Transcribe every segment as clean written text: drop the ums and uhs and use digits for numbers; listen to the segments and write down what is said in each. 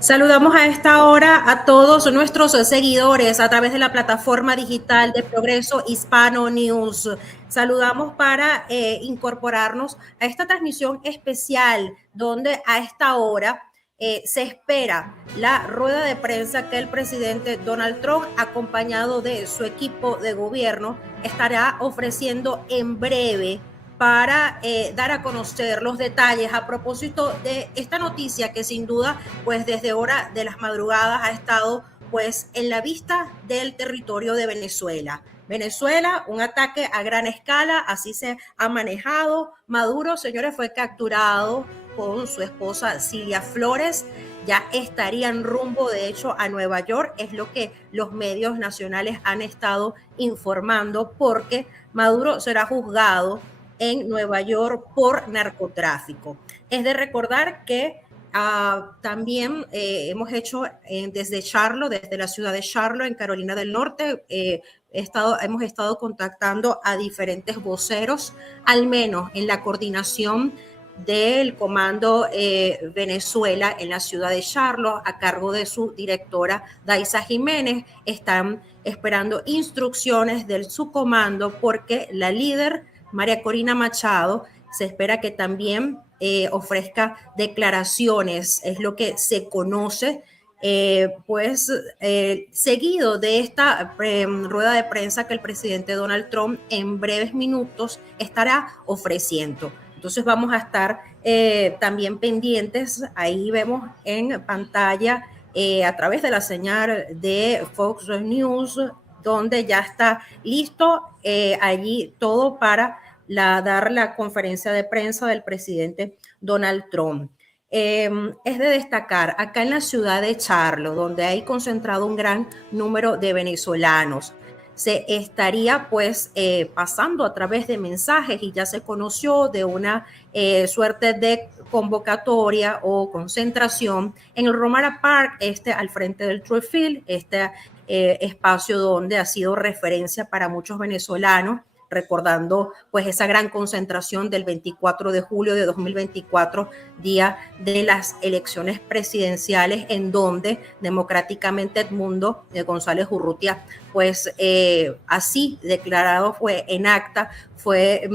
Saludamos a esta hora a todos nuestros seguidores a través de la plataforma digital de Progreso Hispano News. Saludamos para incorporarnos a esta transmisión especial donde a esta hora se espera la rueda de prensa que el presidente Donald Trump, acompañado de su equipo de gobierno, estará ofreciendo en breve para dar a conocer los detalles a propósito de esta noticia que sin duda, pues desde hora de las madrugadas ha estado pues en la vista del territorio de Venezuela. Venezuela, un ataque a gran escala, así se ha manejado. Maduro, señores, fue capturado con su esposa Cilia Flores. Ya estarían rumbo, de hecho, a Nueva York, es lo que los medios nacionales han estado informando, porque Maduro será juzgado en Nueva York por narcotráfico. Es de recordar que también hemos hecho desde Charlotte, desde la ciudad de Charlotte, en Carolina del Norte, hemos estado contactando a diferentes voceros, al menos en la coordinación del Comando Venezuela en la ciudad de Charlotte, a cargo de su directora Daisa Jiménez. Están esperando instrucciones del subcomando porque la líder María Corina Machado se espera que también ofrezca declaraciones, es lo que se conoce, seguido de esta rueda de prensa que el presidente Donald Trump en breves minutos estará ofreciendo. Entonces vamos a estar también pendientes, ahí vemos en pantalla a través de la señal de Fox News, donde ya está listo allí todo para dar la conferencia de prensa del presidente Donald Trump. Es de destacar acá en la ciudad de Charlotte, donde hay concentrado un gran número de venezolanos, se estaría pues pasando a través de mensajes y ya se conoció de una suerte de convocatoria o concentración en el Romana Park, al frente del Truefield, espacio donde ha sido referencia para muchos venezolanos, recordando pues esa gran concentración del 24 de julio de 2024, día de las elecciones presidenciales, en donde democráticamente Edmundo González Urrutia, pues así declarado fue en acta, fue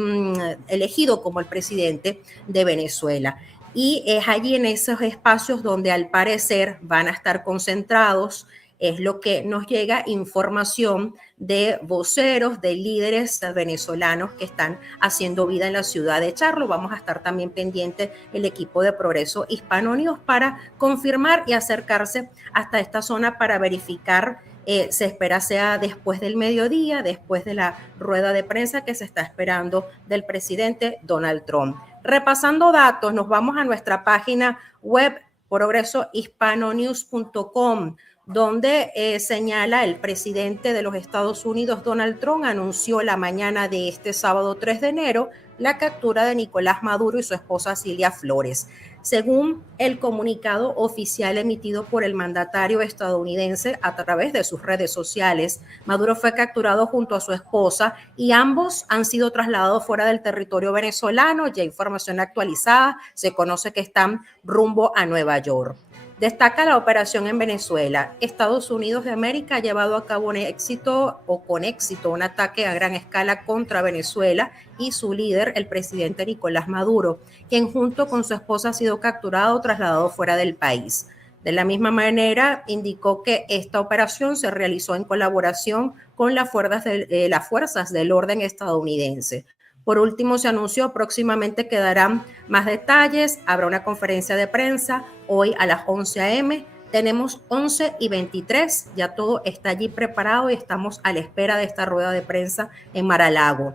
elegido como el presidente de Venezuela. Y es allí en esos espacios donde al parecer van a estar concentrados, es lo que nos llega información de voceros, de líderes venezolanos que están haciendo vida en la ciudad de Charlotte. Vamos a estar también pendiente el equipo de Progreso Hispano News para confirmar y acercarse hasta esta zona para verificar. Se espera sea después del mediodía, después de la rueda de prensa que se está esperando del presidente Donald Trump. Repasando datos, nos vamos a nuestra página web progresohispanonews.com, donde señala el presidente de los Estados Unidos, Donald Trump, anunció la mañana de este sábado 3 de enero la captura de Nicolás Maduro y su esposa Cilia Flores. Según el comunicado oficial emitido por el mandatario estadounidense a través de sus redes sociales, Maduro fue capturado junto a su esposa y ambos han sido trasladados fuera del territorio venezolano. Ya información actualizada, se conoce que están rumbo a Nueva York. Destaca la operación en Venezuela. Estados Unidos de América ha llevado a cabo con éxito un ataque a gran escala contra Venezuela y su líder, el presidente Nicolás Maduro, quien junto con su esposa ha sido capturado o trasladado fuera del país. De la misma manera, indicó que esta operación se realizó en colaboración con las fuerzas del orden estadounidense. Por último, se anunció próximamente que darán más detalles. Habrá una conferencia de prensa hoy a las 11 a.m. Tenemos 11:23, ya todo está allí preparado y estamos a la espera de esta rueda de prensa en Mar-a-Lago.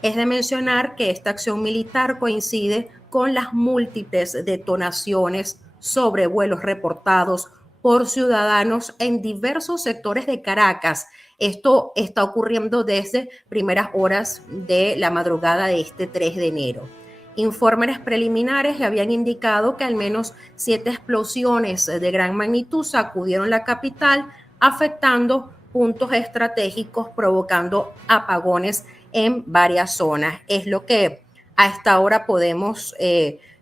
Es de mencionar que esta acción militar coincide con las múltiples detonaciones sobre vuelos reportados por ciudadanos en diversos sectores de Caracas. Esto está ocurriendo desde primeras horas de la madrugada de este 3 de enero. Informes preliminares habían indicado que al menos 7 explosiones de gran magnitud sacudieron la capital, afectando puntos estratégicos, provocando apagones en varias zonas. Es lo que a esta hora podemos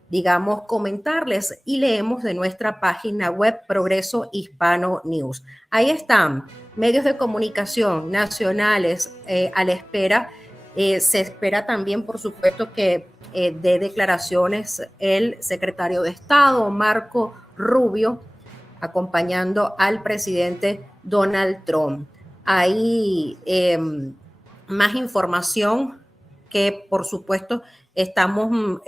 digamos, comentarles y leemos de nuestra página web Progreso Hispano News. Ahí están medios de comunicación nacionales a la espera. Se espera también, por supuesto, que dé declaraciones el secretario de Estado, Marco Rubio, acompañando al presidente Donald Trump. Hay más información que, por supuesto, estamos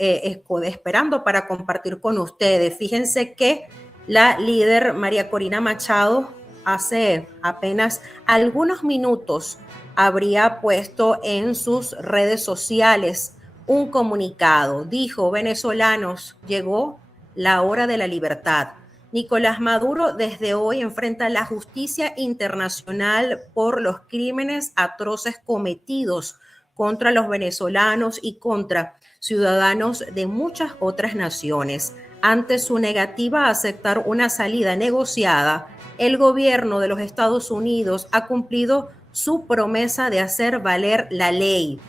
esperando para compartir con ustedes. Fíjense que la líder María Corina Machado hace apenas algunos minutos habría puesto en sus redes sociales un comunicado. Dijo: venezolanos, llegó la hora de la libertad. Nicolás Maduro desde hoy enfrenta la justicia internacional por los crímenes atroces cometidos contra los venezolanos y contra ciudadanos de muchas otras naciones. Ante su negativa a aceptar una salida negociada, el gobierno de los Estados Unidos ha cumplido su promesa de hacer valer la ley.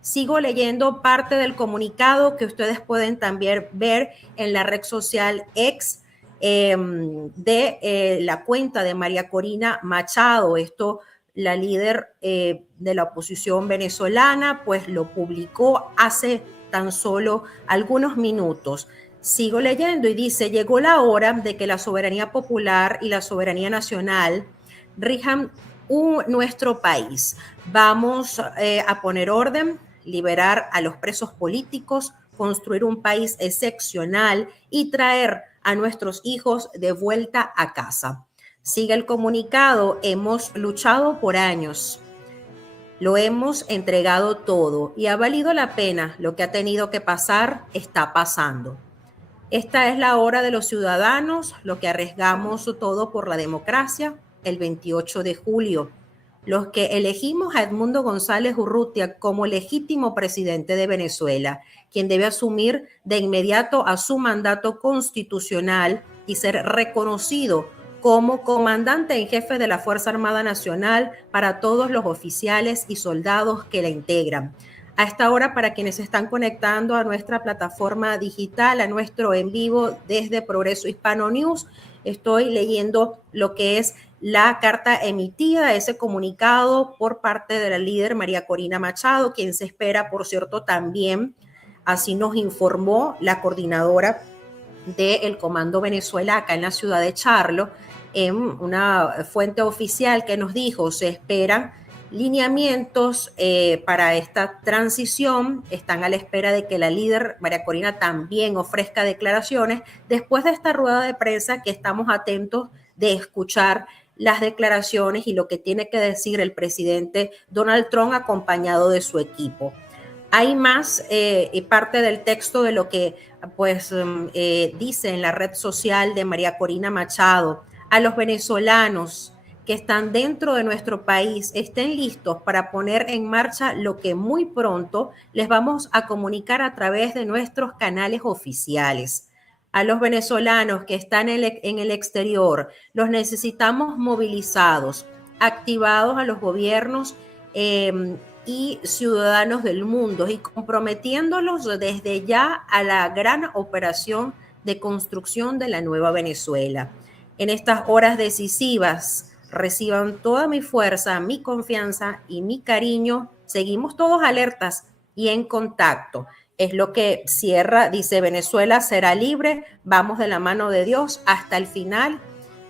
Sigo leyendo parte del comunicado que ustedes pueden también ver en la red social X de la cuenta de María Corina Machado. Esto, la líder de la oposición venezolana, pues lo publicó hace tan solo algunos minutos. Sigo leyendo y dice: llegó la hora de que la soberanía popular y la soberanía nacional rijan nuestro país. Vamos a poner orden, liberar a los presos políticos, construir un país excepcional y traer a nuestros hijos de vuelta a casa. Sigue el comunicado: hemos luchado por años, lo hemos entregado todo y ha valido la pena. Lo que ha tenido que pasar está pasando. Esta es la hora de los ciudadanos, lo que arriesgamos todo por la democracia el 28 de julio. Los que elegimos a Edmundo González Urrutia como legítimo presidente de Venezuela, quien debe asumir de inmediato a su mandato constitucional y ser reconocido como comandante en jefe de la Fuerza Armada Nacional para todos los oficiales y soldados que la integran. A esta hora, para quienes se están conectando a nuestra plataforma digital, a nuestro en vivo desde Progreso Hispano News, estoy leyendo lo que es la carta emitida, ese comunicado por parte de la líder María Corina Machado, quien se espera, por cierto, también, así nos informó la coordinadora del Comando Venezuela acá en la ciudad de Charlo, en una fuente oficial que nos dijo: se esperan lineamientos para esta transición. Están a la espera de que la líder María Corina también ofrezca declaraciones después de esta rueda de prensa, que estamos atentos de escuchar las declaraciones y lo que tiene que decir el presidente Donald Trump acompañado de su equipo. Hay más parte del texto de lo que pues dice en la red social de María Corina Machado: a los venezolanos que están dentro de nuestro país, estén listos para poner en marcha lo que muy pronto les vamos a comunicar a través de nuestros canales oficiales. A los venezolanos que están en el exterior, los necesitamos movilizados, activados a los gobiernos y ciudadanos del mundo, y comprometiéndolos desde ya a la gran operación de construcción de la nueva Venezuela. En estas horas decisivas, reciban toda mi fuerza, mi confianza y mi cariño. Seguimos todos alertas y en contacto. Es lo que cierra, dice: Venezuela será libre, vamos de la mano de Dios hasta el final.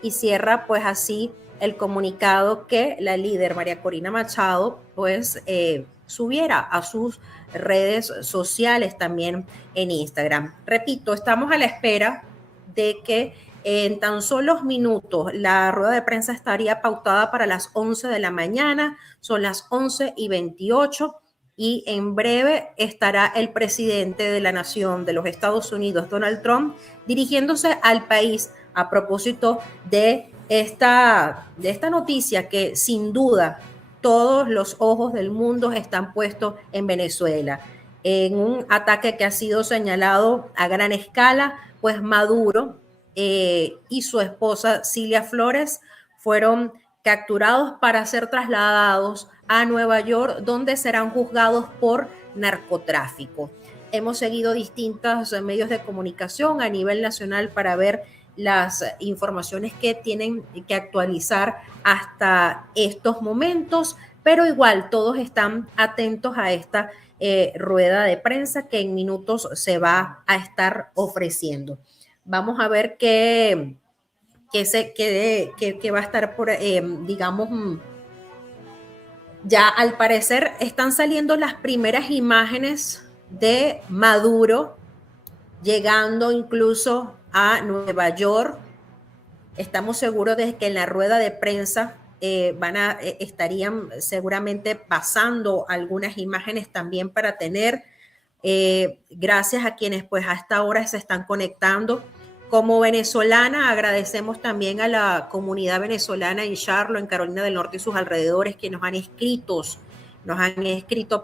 Y cierra pues así el comunicado que la líder María Corina Machado pues subiera a sus redes sociales, también en Instagram. Repito, estamos a la espera de que en tan solo minutos la rueda de prensa estaría pautada para las 11 de la mañana, son las 11:28, y en breve estará el presidente de la nación de los Estados Unidos, Donald Trump, dirigiéndose al país a propósito de esta noticia que sin duda todos los ojos del mundo están puestos en Venezuela. En un ataque que ha sido señalado a gran escala, pues Maduro y su esposa Cilia Flores fueron capturados para ser trasladados a Nueva York, donde serán juzgados por narcotráfico. hemos seguido distintos medios de comunicación a nivel nacional para ver las informaciones que tienen que actualizar hasta estos momentos, pero igual todos están atentos a esta rueda de prensa que en minutos se va a estar ofreciendo. Vamos a ver qué va a estar por, digamos, ya al parecer están saliendo las primeras imágenes de Maduro llegando incluso a Nueva York. Estamos seguros de que en la rueda de prensa estarían seguramente pasando algunas imágenes también para tener, gracias a quienes pues hasta ahora se están conectando. Como venezolana, agradecemos también a la comunidad venezolana en Charlotte, en Carolina del Norte y sus alrededores, que nos han escrito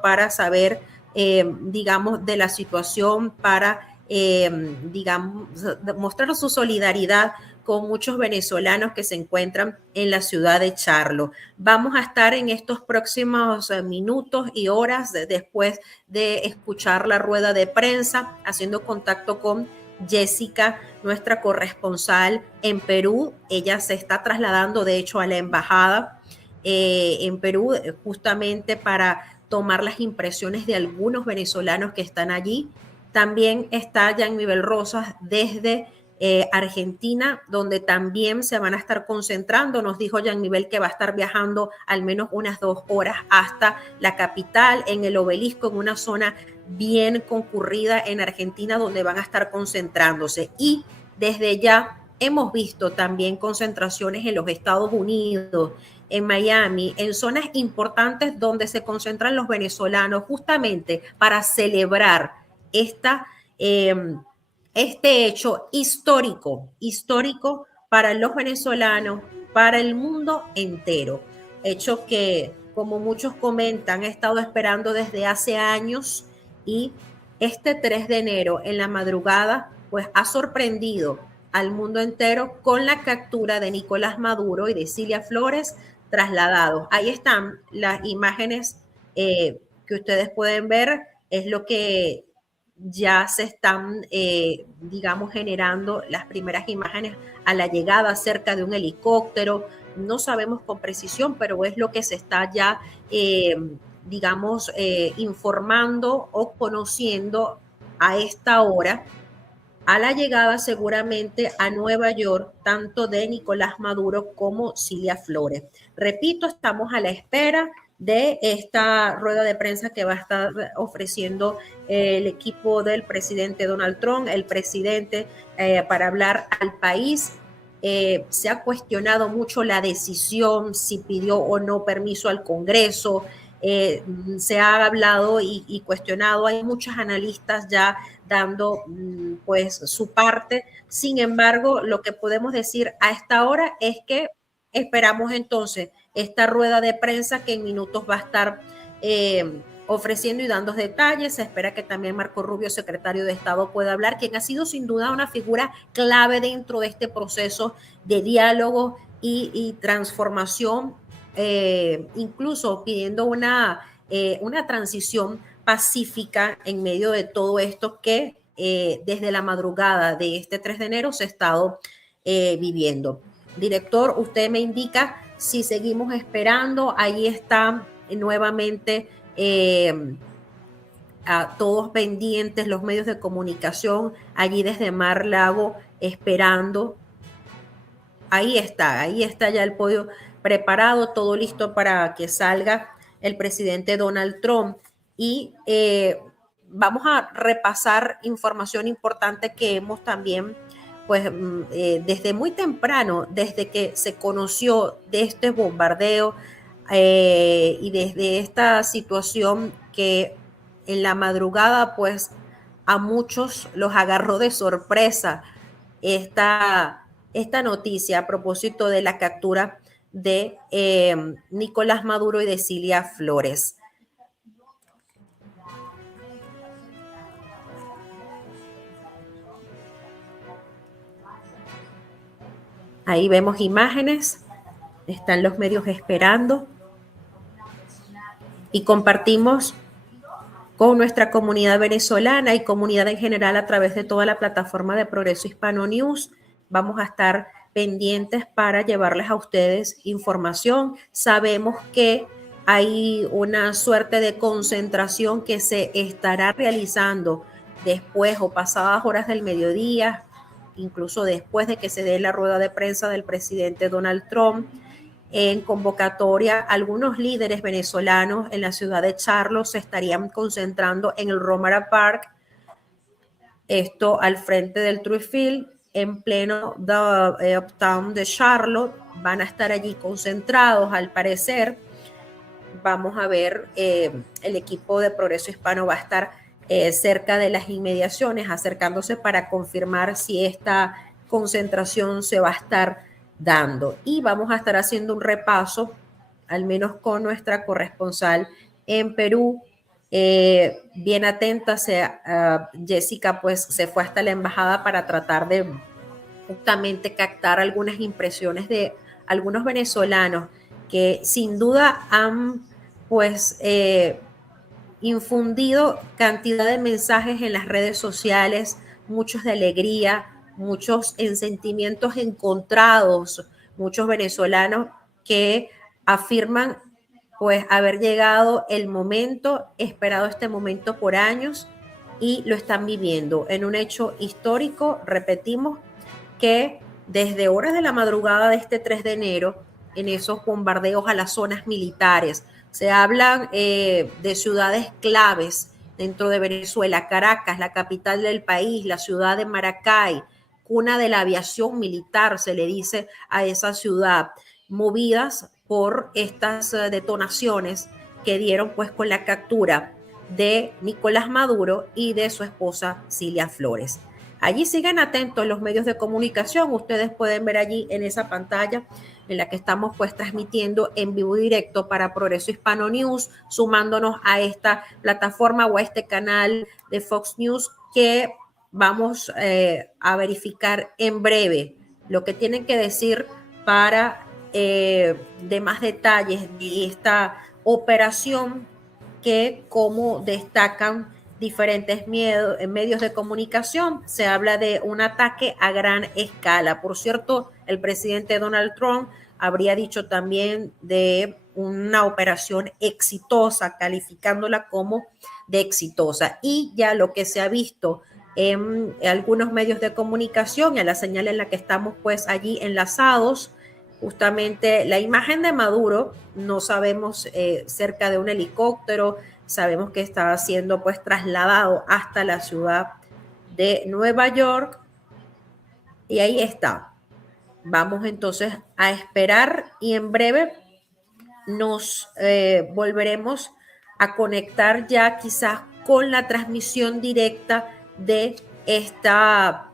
para saber, digamos, de la situación, para, digamos, mostrar su solidaridad con muchos venezolanos que se encuentran en la ciudad de Charlotte. Vamos a estar en estos próximos minutos y horas después de escuchar la rueda de prensa, haciendo contacto con Jessica, nuestra corresponsal en Perú. Ella se está trasladando, de hecho, a la embajada en Perú, justamente para tomar las impresiones de algunos venezolanos que están allí. También está Jean-Mibel Rosas desde Argentina, donde también se van a estar concentrando. Nos dijo Jean-Mibel que va a estar viajando al menos unas 2 horas hasta la capital, en el Obelisco, en una zona bien concurrida en Argentina, donde van a estar concentrándose. Y desde ya hemos visto también concentraciones en los Estados Unidos, en Miami, en zonas importantes donde se concentran los venezolanos justamente para celebrar este hecho histórico para los venezolanos, para el mundo entero. Hecho que, como muchos comentan, he estado esperando desde hace años, y este 3 de enero en la madrugada pues ha sorprendido al mundo entero con la captura de Nicolás Maduro y de Cilia Flores trasladados. Ahí están las imágenes que ustedes pueden ver, es lo que ya se están, digamos, generando las primeras imágenes a la llegada cerca de un helicóptero. No sabemos con precisión, pero es lo que se está ya, digamos, informando o conociendo a esta hora, a la llegada seguramente a Nueva York, tanto de Nicolás Maduro como Cilia Flores. Repito, estamos a la espera de esta rueda de prensa que va a estar ofreciendo el equipo del presidente Donald Trump, el presidente, para hablar al país. Se ha cuestionado mucho la decisión, si pidió o no permiso al Congreso. Se ha hablado y cuestionado, hay muchos analistas ya dando pues su parte. Sin embargo, lo que podemos decir a esta hora es que esperamos entonces esta rueda de prensa que en minutos va a estar ofreciendo y dando detalles. Se espera que también Marco Rubio, secretario de Estado, pueda hablar, quien ha sido sin duda una figura clave dentro de este proceso de diálogo y transformación, incluso pidiendo una transición pacífica en medio de todo esto que desde la madrugada de este 3 de enero se ha estado viviendo. Director, usted me indica si seguimos esperando. Ahí está nuevamente a todos pendientes los medios de comunicación allí desde Mar-a-Lago esperando. Ahí está ya el podio preparado, todo listo para que salga el presidente Donald Trump. Y vamos a repasar información importante que hemos también, pues desde muy temprano, desde que se conoció de este bombardeo y desde esta situación que en la madrugada, pues a muchos los agarró de sorpresa esta noticia a propósito de la captura de Nicolás Maduro y de Cilia Flores. Ahí vemos imágenes, están los medios esperando y compartimos con nuestra comunidad venezolana y comunidad en general a través de toda la plataforma de Progreso Hispano News. Vamos a estar pendientes para llevarles a ustedes información. Sabemos que hay una suerte de concentración que se estará realizando después o pasadas horas del mediodía, incluso después de que se dé la rueda de prensa del presidente Donald Trump. En convocatoria, algunos líderes venezolanos en la ciudad de Charlotte se estarían concentrando en el Romara Park, esto al frente del Truist Field, en pleno uptown de Charlotte. Van a estar allí concentrados, al parecer. Vamos a ver, el equipo de Progreso Hispano va a estar cerca de las inmediaciones, acercándose para confirmar si esta concentración se va a estar dando. Y vamos a estar haciendo un repaso, al menos con nuestra corresponsal en Perú. Bien atenta, Jessica pues se fue hasta la embajada para tratar de justamente captar algunas impresiones de algunos venezolanos que sin duda han pues infundido cantidad de mensajes en las redes sociales, muchos de alegría, muchos en sentimientos encontrados, muchos venezolanos que afirman pues haber llegado el momento, esperado este momento por años y lo están viviendo en un hecho histórico, repetimos, que desde horas de la madrugada de este 3 de enero, en esos bombardeos a las zonas militares, se hablan de ciudades claves dentro de Venezuela: Caracas, la capital del país, la ciudad de Maracay, cuna de la aviación militar, se le dice a esa ciudad, movidas por estas detonaciones que dieron pues con la captura de Nicolás Maduro y de su esposa Cilia Flores. Allí sigan atentos los medios de comunicación. Ustedes pueden ver allí en esa pantalla en la que estamos pues transmitiendo en vivo y directo para Progreso Hispano News, sumándonos a esta plataforma o a este canal de Fox News que vamos a verificar en breve lo que tienen que decir para de más detalles de esta operación que, como destacan diferentes medios de comunicación, se habla de un ataque a gran escala. Por cierto, el presidente Donald Trump habría dicho también de una operación exitosa, calificándola como de exitosa. Y ya lo que se ha visto en algunos medios de comunicación y a la señal en la que estamos pues allí enlazados, justamente la imagen de Maduro, no sabemos cerca de un helicóptero, sabemos que está siendo pues trasladado hasta la ciudad de Nueva York y ahí está. Vamos entonces a esperar y en breve nos volveremos a conectar ya quizás con la transmisión directa de esta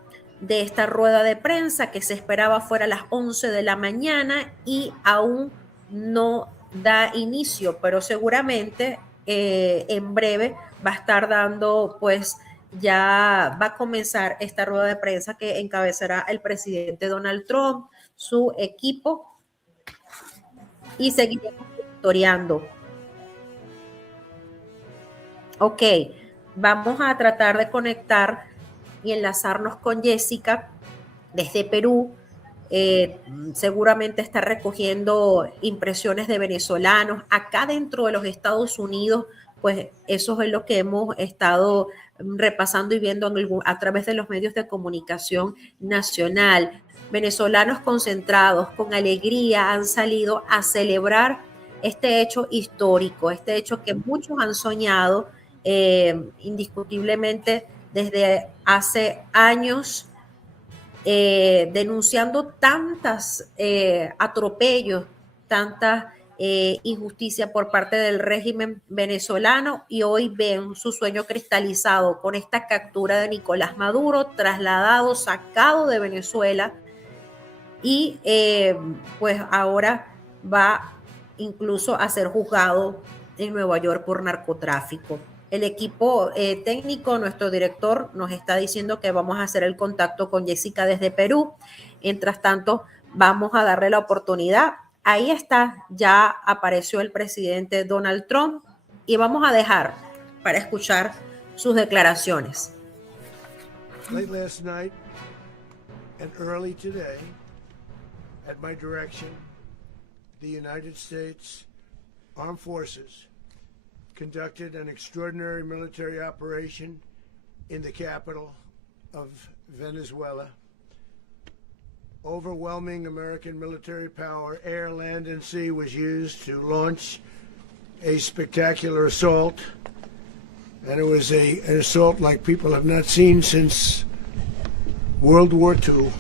rueda de prensa que se esperaba fuera a las 11 de la mañana y aún no da inicio, pero seguramente en breve va a estar dando, pues ya va a comenzar esta rueda de prensa que encabezará el presidente Donald Trump, su equipo, y seguiremos monitoreando. Ok, vamos a tratar de conectar y enlazarnos con Jessica desde Perú. Seguramente está recogiendo impresiones de venezolanos. Acá dentro de los Estados Unidos, pues eso es lo que hemos estado repasando y viendo a través de los medios de comunicación nacional. Venezolanos concentrados, con alegría, han salido a celebrar este hecho histórico, este hecho que muchos han soñado indiscutiblemente desde hace años, denunciando tantas atropellos, tanta injusticia por parte del régimen venezolano, y hoy ven su sueño cristalizado con esta captura de Nicolás Maduro, trasladado, sacado de Venezuela y pues ahora va incluso a ser juzgado en Nueva York por narcotráfico. El equipo técnico, nuestro director, nos está diciendo que vamos a hacer el contacto con Jessica desde Perú. Mientras tanto, vamos a darle la oportunidad. Ahí está, ya apareció el presidente Donald Trump y vamos a dejar para escuchar sus declaraciones. Late last night and early today, at my direction, the United States Armed Forces conducted an extraordinary military operation in the capital of Venezuela. Overwhelming American military power, air, land, and sea, was used to launch a spectacular assault. And it was an assault like people have not seen since World War II.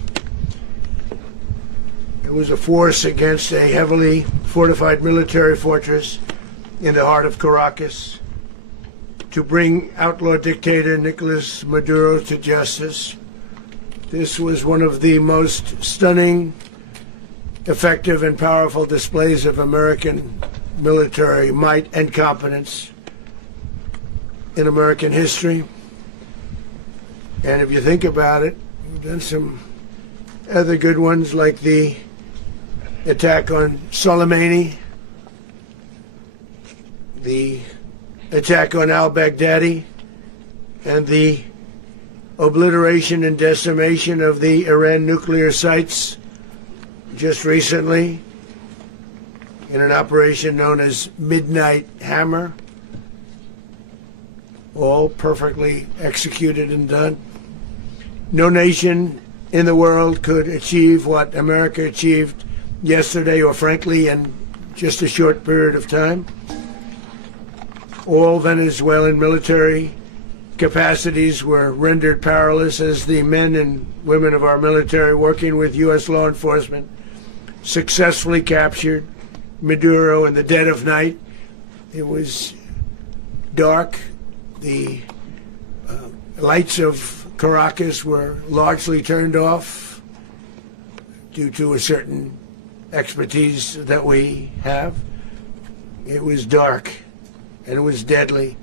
It was a force against a heavily fortified military fortress in the heart of Caracas to bring outlaw dictator Nicolas Maduro to justice. This was one of the most stunning, effective, and powerful displays of American military might and competence in American history. And if you think about it, we've done some other good ones, like the attack on Soleimani, the attack on al-Baghdadi, and the obliteration and decimation of the Iran nuclear sites just recently in an operation known as Midnight Hammer. All perfectly executed and done. No nation in the world could achieve what America achieved yesterday, or frankly in just a short period of time. All Venezuelan military capacities were rendered powerless as the men and women of our military, working with U.S. law enforcement, successfully captured Maduro in the dead of night. It was dark. The lights of Caracas were largely turned off due to a certain expertise that we have. It was dark and it was deadly.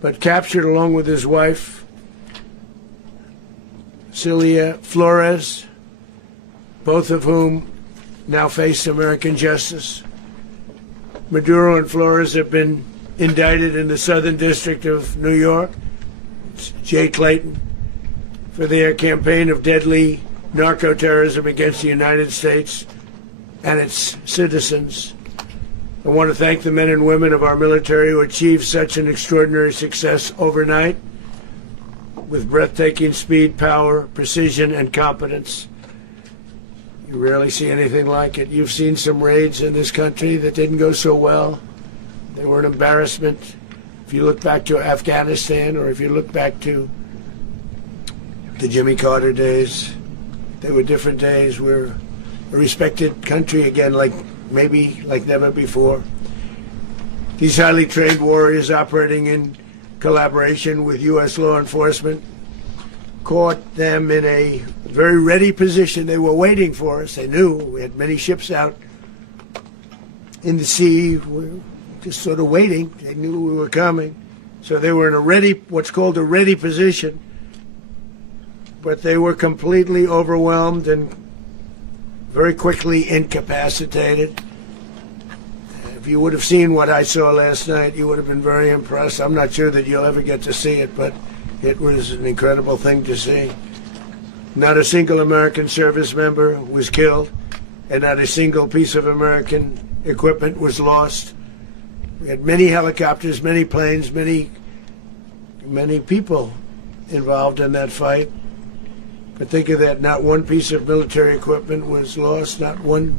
But captured along with his wife, Celia Flores, both of whom now face American justice. Maduro and Flores have been indicted in the Southern District of New York, Jay Clayton, for their campaign of deadly narco-terrorism against the United States and its citizens. I want to thank the men and women of our military who achieved such an extraordinary success overnight with breathtaking speed, power, precision, and competence. You rarely see anything like it. You've seen some raids in this country that didn't go so well. They were an embarrassment. If you look back to Afghanistan, or if you look back to the Jimmy Carter days, they were different days. We're a respected country again, maybe like never before. These highly trained warriors, operating in collaboration with U.S. law enforcement, caught them in a very ready position. They were waiting for us. They knew we had many ships out in the sea. We were just sort of waiting. They knew we were coming. So they were in a ready, what's called a ready position. But they were completely overwhelmed and very quickly incapacitated. If you would have seen what I saw last night, you would have been very impressed. I'm not sure that you'll ever get to see it, but it was an incredible thing to see. Not a single American service member was killed, and not a single piece of American equipment was lost. We had many helicopters, many planes, many people involved in that fight. But think of that, not one piece of military equipment was lost, not one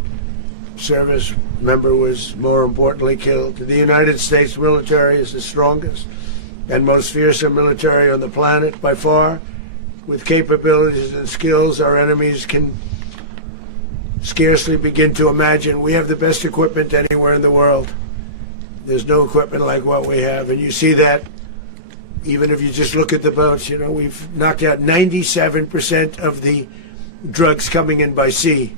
service member was, more importantly, killed. The United States military is the strongest and most fearsome military on the planet by far, with capabilities and skills our enemies can scarcely begin to imagine. We have the best equipment anywhere in the world. There's no equipment like what we have, and you see that even if you just look at the boats. You know, we've knocked out 97% of the drugs coming in by sea.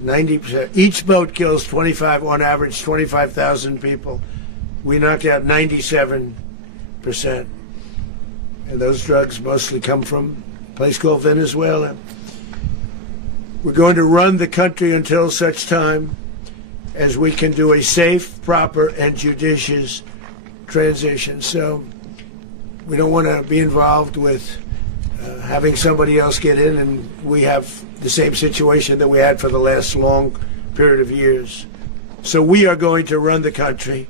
90%. Each boat kills on average 25,000 people. We knocked out 97%. And those drugs mostly come from a place called Venezuela. We're going to run the country until such time as we can do a safe, proper, and judicious transition. So we don't want to be involved with having somebody else get in, and we have the same situation that we had for the last long period of years. So we are going to run the country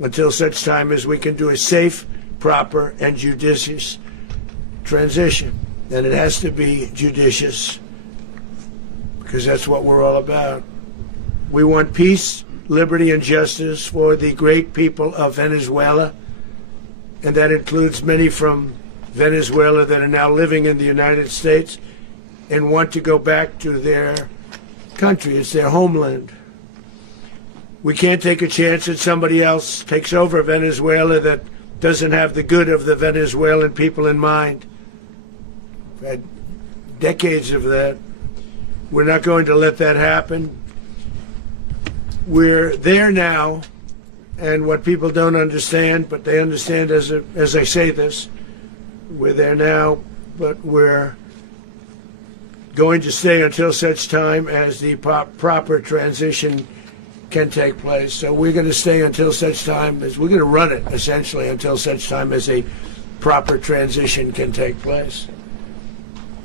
until such time as we can do a safe, proper, and judicious transition. And it has to be judicious, because that's what we're all about. We want peace, liberty, and justice for the great people of Venezuela, and that includes many from Venezuela that are now living in the United States and want to go back to their country. It's their homeland. We can't take a chance that somebody else takes over Venezuela that doesn't have the good of the Venezuelan people in mind. We've had decades of that. We're not going to let that happen. We're there now, and what people don't understand, but they understand as I say this, we're there now, but we're going to stay until such time as the proper transition can take place. So we're going to stay until such time as, we're going to run it essentially until such time as a proper transition can take place.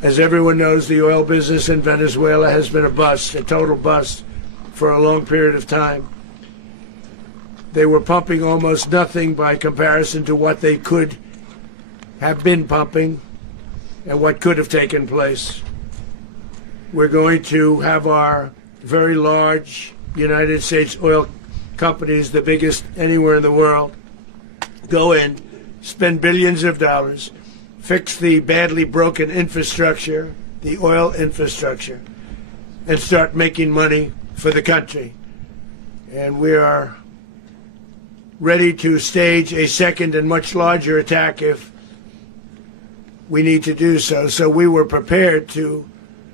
As everyone knows, the oil business in Venezuela has been a bust, a total bust, for a long period of time. They were pumping almost nothing by comparison to what they could have been pumping and what could have taken place. We're going to have our very large United States oil companies, the biggest anywhere in the world, go in, spend billions of dollars, fix the badly broken infrastructure, the oil infrastructure, and start making money for the country. And we are ready to stage a second and much larger attack if we need to do so. So we were prepared to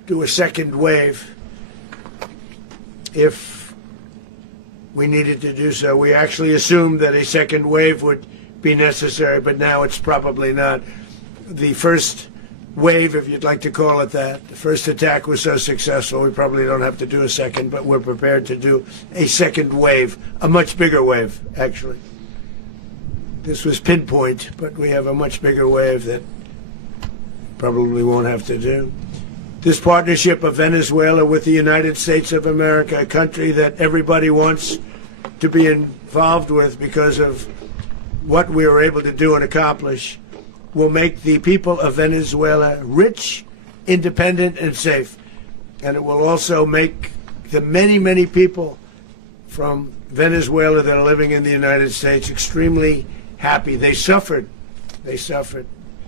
do a second wave if we needed to do so. We actually assumed that a second wave would be necessary, but now it's probably not. The first wave, if you'd like to call it that, the first attack was so successful, we probably don't have to do a second, but we're prepared to do a second wave, a much bigger wave, actually. This was pinpoint, but we have a much bigger wave that probably won't have to do. This partnership of Venezuela with the United States of America, a country that everybody wants to be involved with because of what we were able to do and accomplish, will make the people of Venezuela rich, independent, and safe. And it will also make the many, many people from Venezuela that are living in the United States extremely happy. They suffered. They suffered.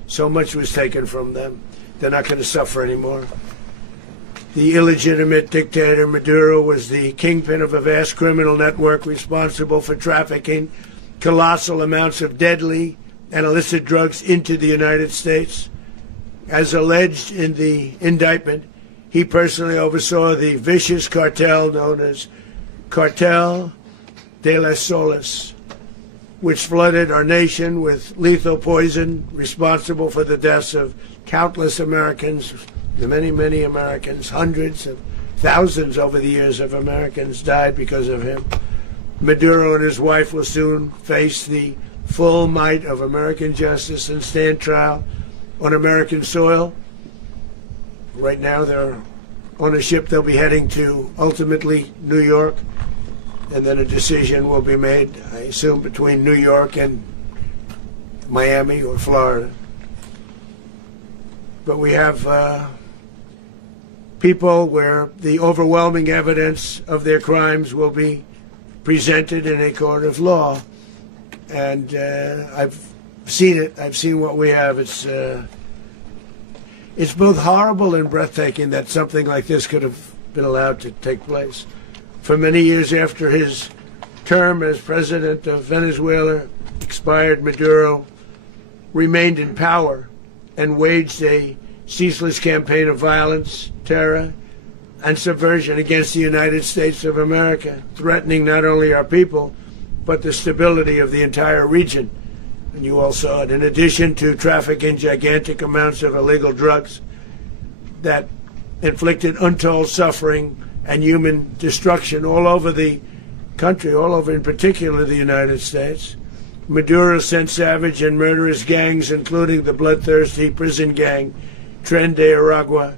So much was taken from them. They're not going to suffer anymore. The illegitimate dictator Maduro was the kingpin of a vast criminal network responsible for trafficking colossal amounts of deadly and illicit drugs into the United States. As alleged in the indictment, he personally oversaw the vicious cartel known as Cartel de las Solas, which flooded our nation with lethal poison responsible for the deaths of countless Americans, the many, many Americans, hundreds of thousands over the years of Americans died because of him. Maduro and his wife will soon face the full might of American justice and stand trial on American soil. Right now they're on a ship. They'll be heading to, ultimately, New York, and then a decision will be made, I assume, between New York and Miami or Florida. But we have people where the overwhelming evidence of their crimes will be presented in a court of law. And I've seen it. I've seen what we have. It's both horrible and breathtaking that something like this could have been allowed to take place. For many years after his term as president of Venezuela expired, Maduro remained in power and waged a ceaseless campaign of violence, terror, and subversion against the United States of America, threatening not only our people, but the stability of the entire region. And you all saw it. In addition to trafficking gigantic amounts of illegal drugs that inflicted untold suffering and human destruction all over the country, all over in particular the United States, Maduro sent savage and murderous gangs, including the bloodthirsty prison gang, Tren de Aragua,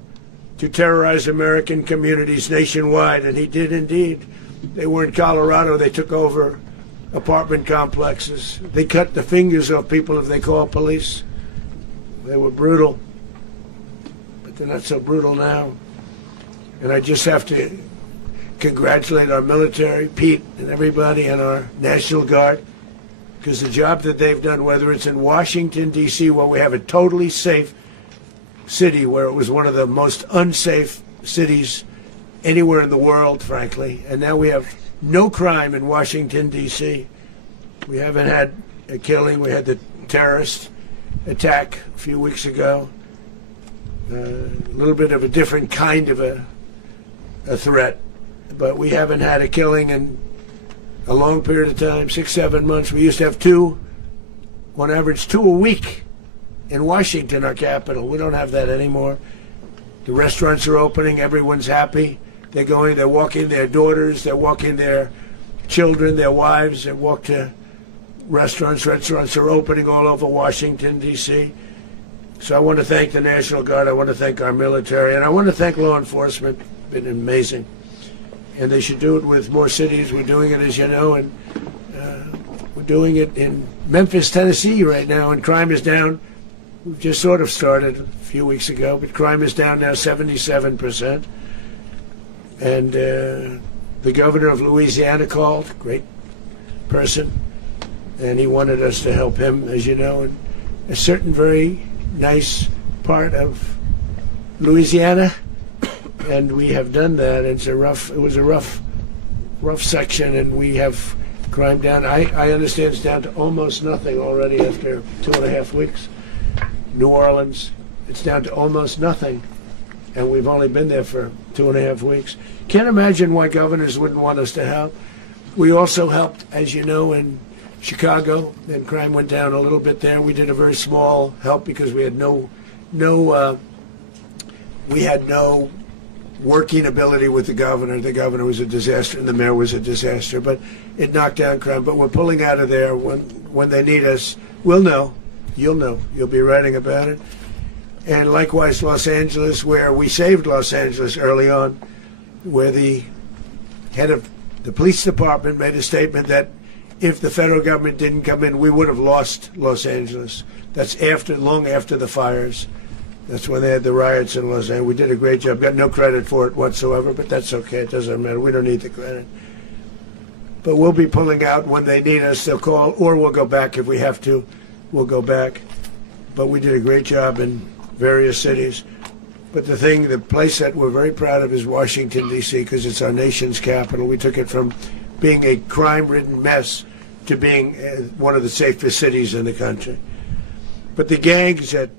to terrorize American communities nationwide, and he did indeed. They were in Colorado. They took over apartment complexes. They cut the fingers off people if they call police. They were brutal, but they're not so brutal now. And I just have to congratulate our military, Pete and everybody, and our National Guard, because the job that they've done, whether it's in Washington, D.C., where we have a totally safe city, where it was one of the most unsafe cities anywhere in the world, frankly, and now we have no crime in Washington, D.C. We haven't had a killing. We had the terrorist attack a few weeks ago. A little bit of a different kind of a threat, but we haven't had a killing in a long period of time, 6-7 months. We used to have two, on average, 2 a week in Washington, our capital. We don't have that anymore. The restaurants are opening. Everyone's happy. They're walking their daughters. They're walking their children, their wives. They walk to restaurants. Restaurants are opening all over Washington, D.C. So I want to thank the National Guard. I want to thank our military. And I want to thank law enforcement. It's been amazing. And they should do it with more cities. We're doing it, as you know, and we're doing it in Memphis, Tennessee right now, and crime is down. We've just sort of started a few weeks ago, but crime is down now 77%. And the governor of Louisiana called, great person, and he wanted us to help him, as you know, in a certain very nice part of Louisiana, and we have done that. It was a rough section, and we have crime down. I understand it's down to almost nothing already after 2.5 weeks. New Orleans, it's down to almost nothing, and we've only been there for 2.5 weeks. Can't imagine why governors wouldn't want us to help. We also helped, as you know, in Chicago, and crime went down a little bit there. We did a very small help because we had no working ability with the governor. The governor was a disaster, and the mayor was a disaster, but it knocked down crime. But we're pulling out of there. When they need us, we'll know. You'll know. You'll be writing about it. And likewise, Los Angeles, where we saved Los Angeles early on, where the head of the police department made a statement that if the federal government didn't come in, we would have lost Los Angeles. That's long after the fires. That's when they had the riots in Los Angeles. We did a great job. Got no credit for it whatsoever, but that's okay. It doesn't matter. We don't need the credit. But we'll be pulling out when they need us. They'll call, or we'll go back if we have to. We'll go back. But we did a great job in various cities. But the place that we're very proud of is Washington, D.C., because it's our nation's capital. We took it from being a crime-ridden mess to being one of the safest cities in the country. But the gangs that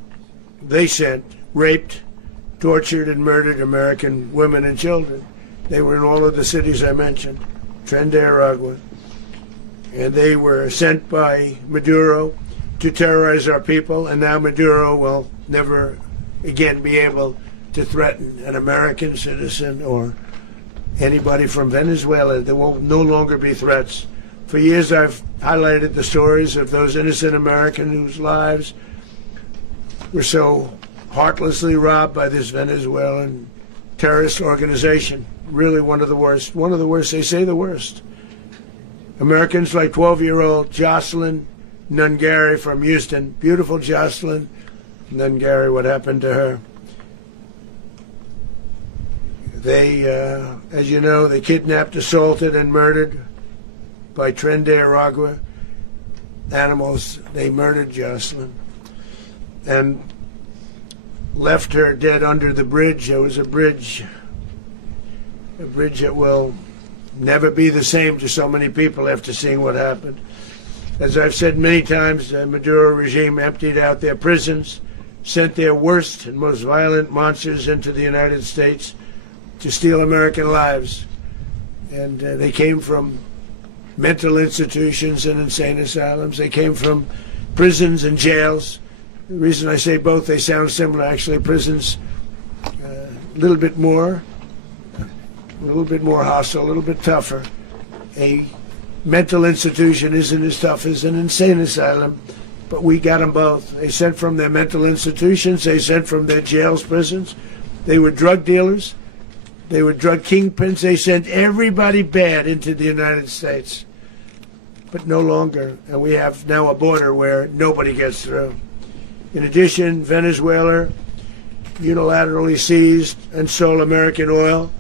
they sent raped, tortured, and murdered American women and children. They were in all of the cities I mentioned, Tren de Aragua. And they were sent by Maduro to terrorize our people, and now Maduro will never again be able to threaten an American citizen or anybody from Venezuela. There will no longer be threats. For years I've highlighted the stories of those innocent Americans whose lives were so heartlessly robbed by this Venezuelan terrorist organization. Really one of the worst. One of the worst, they say the worst. Americans like 12-year-old Jocelyn Nungary from Houston. Beautiful Jocelyn Nungary, what happened to her? They, as you know, they kidnapped, assaulted, and murdered by Tren de Aragua animals. They murdered Jocelyn and left her dead under the bridge. There was a bridge that will never be the same to so many people after seeing what happened. As I've said many times, the Maduro regime emptied out their prisons, sent their worst and most violent monsters into the United States to steal American lives. And they came from mental institutions and insane asylums. They came from prisons and jails. The reason I say both, they sound similar. Actually, prisons a little bit more hostile, a little bit tougher. A mental institution isn't as tough as an insane asylum, but we got them both. They sent from their mental institutions, they sent from their jails, prisons. They were drug dealers, they were drug kingpins, they sent everybody bad into the United States. But no longer, and we have now a border where nobody gets through. In addition, Venezuela unilaterally seized and sold American oil,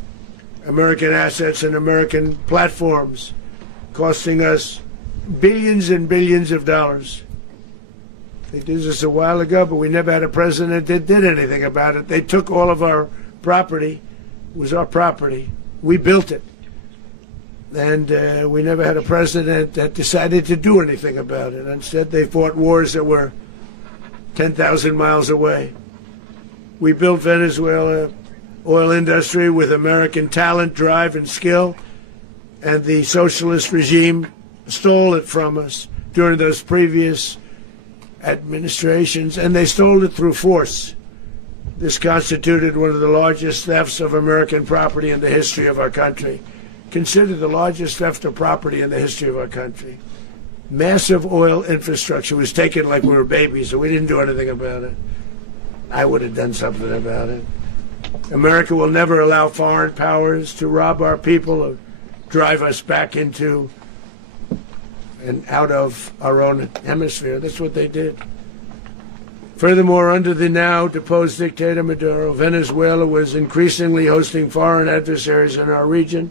American assets, and American platforms, costing us billions and billions of dollars. They did this a while ago, but we never had a president that did anything about it. They took all of our property. It was our property. We built it. And we never had a president that decided to do anything about it. Instead, they fought wars that were 10,000 miles away. We built Venezuela oil industry with American talent, drive, and skill, and the socialist regime stole it from us during those previous administrations, and they stole it through force. This constituted one of the largest thefts of American property in the history of our country. Considered the largest theft of property in the history of our country. Massive oil infrastructure was taken like we were babies, and we didn't do anything about it. I would have done something about it. America will never allow foreign powers to rob our people or drive us back into and out of our own hemisphere. That's what they did. Furthermore, under the now deposed dictator Maduro, Venezuela was increasingly hosting foreign adversaries in our region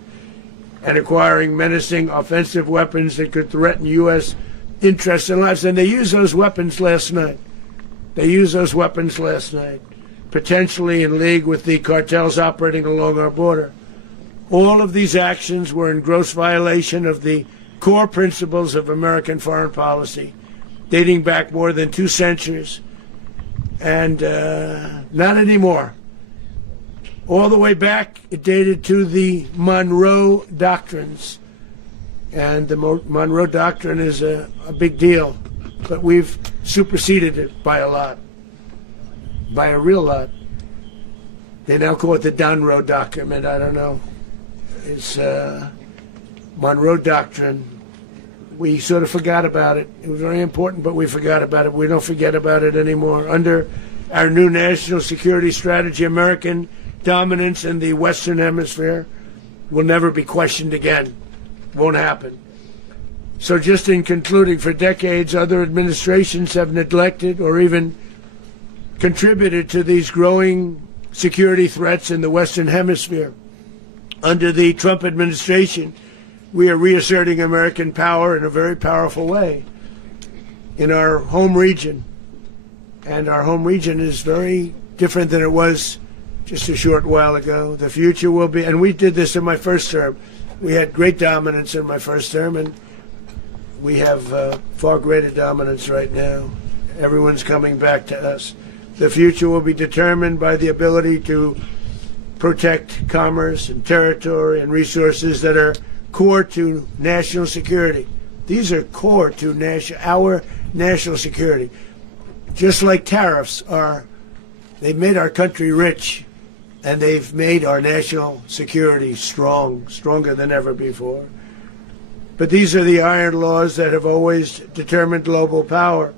and acquiring menacing offensive weapons that could threaten U.S. interests and lives. And they used those weapons last night. Potentially in league with the cartels operating along our border. All of these actions were in gross violation of the core principles of American foreign policy, dating back more than 2 centuries. And not anymore. All the way back, it dated to the Monroe Doctrines. And the Monroe Doctrine is a big deal. But we've superseded it by a lot. By a real lot. They now call it the Monroe Document. I don't know. It's Monroe Doctrine. We sort of forgot about it. It was very important, but we forgot about it. We don't forget about it anymore. Under our new national security strategy, American dominance in the Western Hemisphere will never be questioned again. Won't happen. So just in concluding, for decades, other administrations have neglected or even contributed to these growing security threats in the Western Hemisphere. Under the Trump administration, we are reasserting American power in a very powerful way in our home region. And our home region is very different than it was just a short while ago. The future will be, and we did this in my first term. We had great dominance in my first term, and we have far greater dominance right now. Everyone's coming back to us. The future will be determined by the ability to protect commerce and territory and resources that are core to national security. These are core to our national security. Just like tariffs are, they've made our country rich, and they've made our national security stronger than ever before. But these are the iron laws that have always determined global power.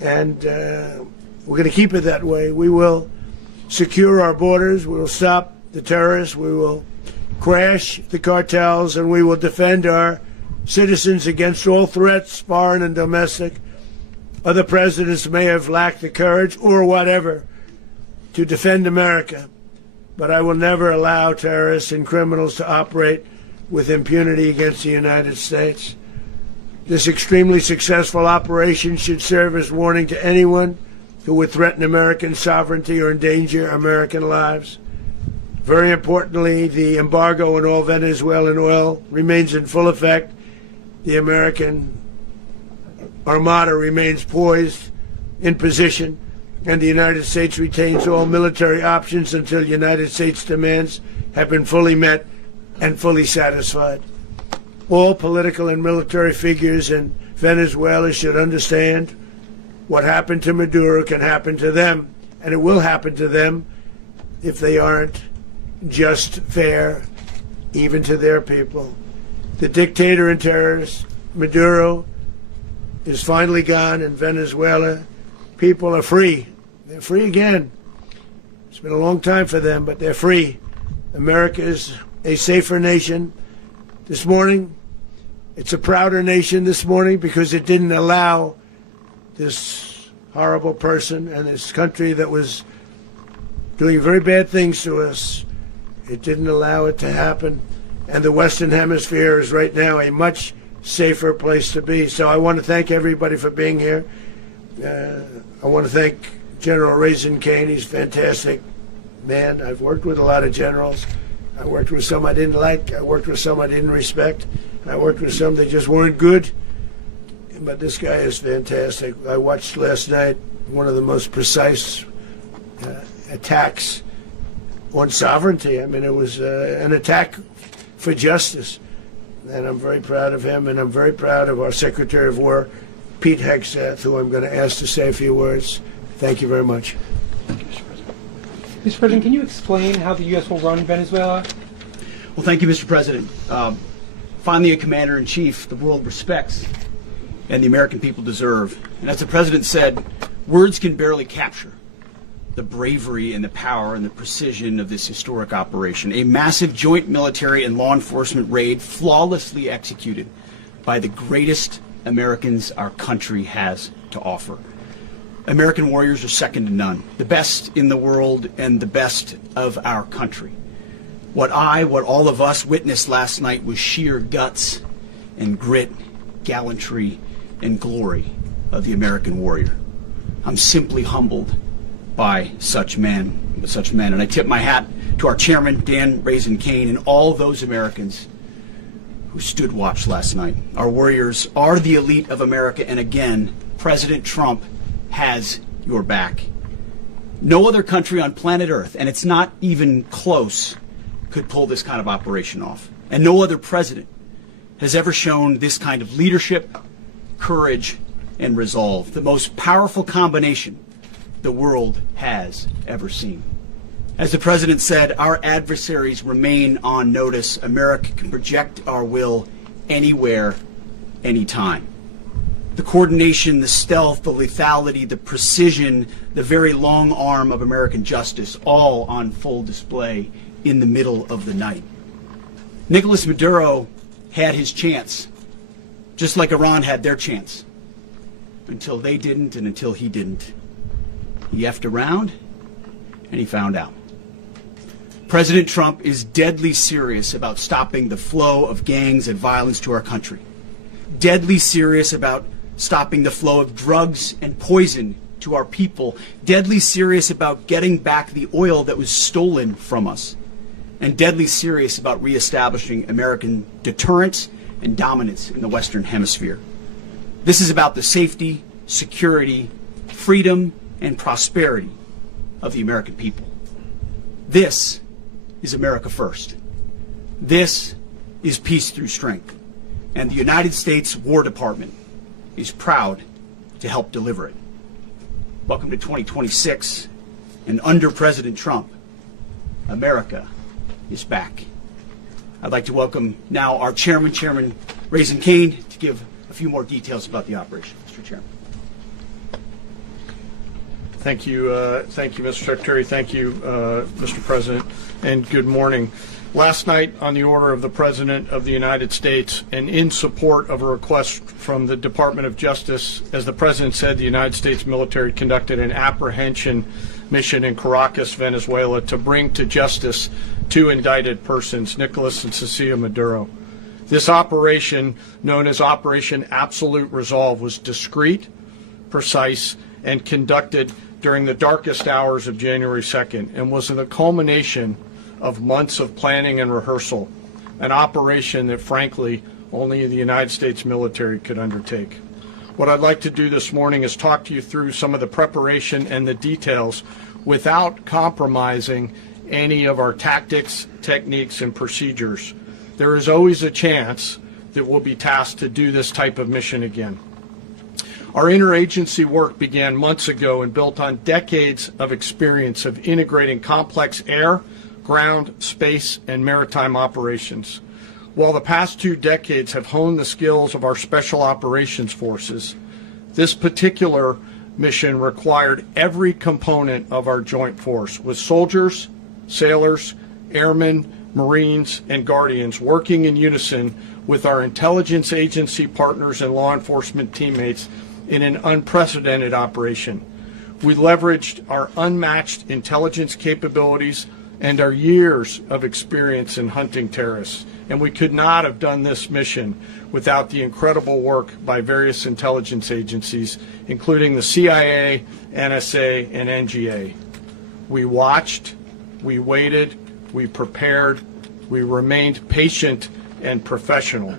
And we're going to keep it that way. We will secure our borders. We will stop the terrorists. We will crash the cartels, and we will defend our citizens against all threats, foreign and domestic. Other presidents may have lacked the courage or whatever to defend America, but I will never allow terrorists and criminals to operate with impunity against the United States. This extremely successful operation should serve as warning to anyone who would threaten American sovereignty or endanger American lives. Very importantly, the embargo on all Venezuelan oil remains in full effect. The American Armada remains poised in position, and the United States retains all military options until United States demands have been fully met and fully satisfied. All political and military figures in Venezuela should understand what happened to Maduro can happen to them, and it will happen to them if they aren't just fair, even to their people. The dictator and terrorist, Maduro, is finally gone in Venezuela. People are free. They're free again. It's been a long time for them, but they're free. America is a safer nation this morning. It's a prouder nation this morning because it didn't allow this horrible person and this country that was doing very bad things to us. It didn't allow it to happen. And the Western Hemisphere is right now a much safer place to be. So I want to thank everybody for being here. I want to thank General Raisin Kane. He's a fantastic man. I've worked with a lot of generals. I worked with some I didn't like. I worked with some I didn't respect. I worked with some that just weren't good. But this guy is fantastic. I watched last night one of the most precise attacks on sovereignty. I mean, it was an attack for justice. And I'm very proud of him, and I'm very proud of our Secretary of War, Pete Hegseth, who I'm going to ask to say a few words. Thank you very much. Thank you, Mr. President. Mr. President, can you explain how the U.S. will run Venezuela? Well, thank you, Mr. President. Finally, a commander-in-chief the world respects and the American people deserve. And as the President said, words can barely capture the bravery and the power and the precision of this historic operation. A massive joint military and law enforcement raid flawlessly executed by the greatest Americans our country has to offer. American warriors are second to none, the best in the world and the best of our country. What all of us witnessed last night was sheer guts and grit, gallantry, and glory of the American warrior. I'm simply humbled by such men, and I tip my hat to our chairman, Dan Raisin Kane, and all those Americans who stood watch last night. Our warriors are the elite of America, and again, President Trump has your back. No other country on planet Earth, and it's not even close, could pull this kind of operation off. And no other president has ever shown this kind of leadership, courage, and resolve. The most powerful combination the world has ever seen. As the President said, our adversaries remain on notice. America can project our will anywhere, anytime. The coordination, the stealth, the lethality, the precision, the very long arm of American justice, all on full display in the middle of the night. Nicolas Maduro had his chance, just like Iran had their chance, until they didn't and until he didn't. He effed around and he found out. President Trump is deadly serious about stopping the flow of gangs and violence to our country. Deadly serious about stopping the flow of drugs and poison to our people. Deadly serious about getting back the oil that was stolen from us. And deadly serious about reestablishing American deterrence and dominance in the Western Hemisphere. This is about the safety, security, freedom, and prosperity of the American people. This is America first. This is peace through strength. And the United States War Department is proud to help deliver it. Welcome to 2026, and under President Trump, America is back. I'd like to welcome now our Chairman Raisin Kane, to give a few more details about the operation. Mr. Chairman. Thank you, Mr. Secretary. Thank you, Mr. President, and good morning. Last night, on the order of the President of the United States, and in support of a request from the Department of Justice, as the President said, the United States military conducted an apprehension mission in Caracas, Venezuela, to bring to justice two indicted persons, Nicolas and Cecilia Maduro. This operation, known as Operation Absolute Resolve, was discreet, precise, and conducted during the darkest hours of January 2nd, and was the culmination of months of planning and rehearsal, an operation that, frankly, only the United States military could undertake. What I'd like to do this morning is talk to you through some of the preparation and the details without compromising any of our tactics, techniques, and procedures. There is always a chance that we'll be tasked to do this type of mission again. Our interagency work began months ago and built on decades of experience of integrating complex air, ground, space, and maritime operations. While the past 2 decades have honed the skills of our Special Operations Forces, this particular mission required every component of our joint force, with soldiers, sailors, airmen, Marines, and Guardians working in unison with our intelligence agency partners and law enforcement teammates in an unprecedented operation. We leveraged our unmatched intelligence capabilities and our years of experience in hunting terrorists, and we could not have done this mission without the incredible work by various intelligence agencies, including the CIA, NSA, and NGA. We watched, we waited, we prepared, we remained patient and professional.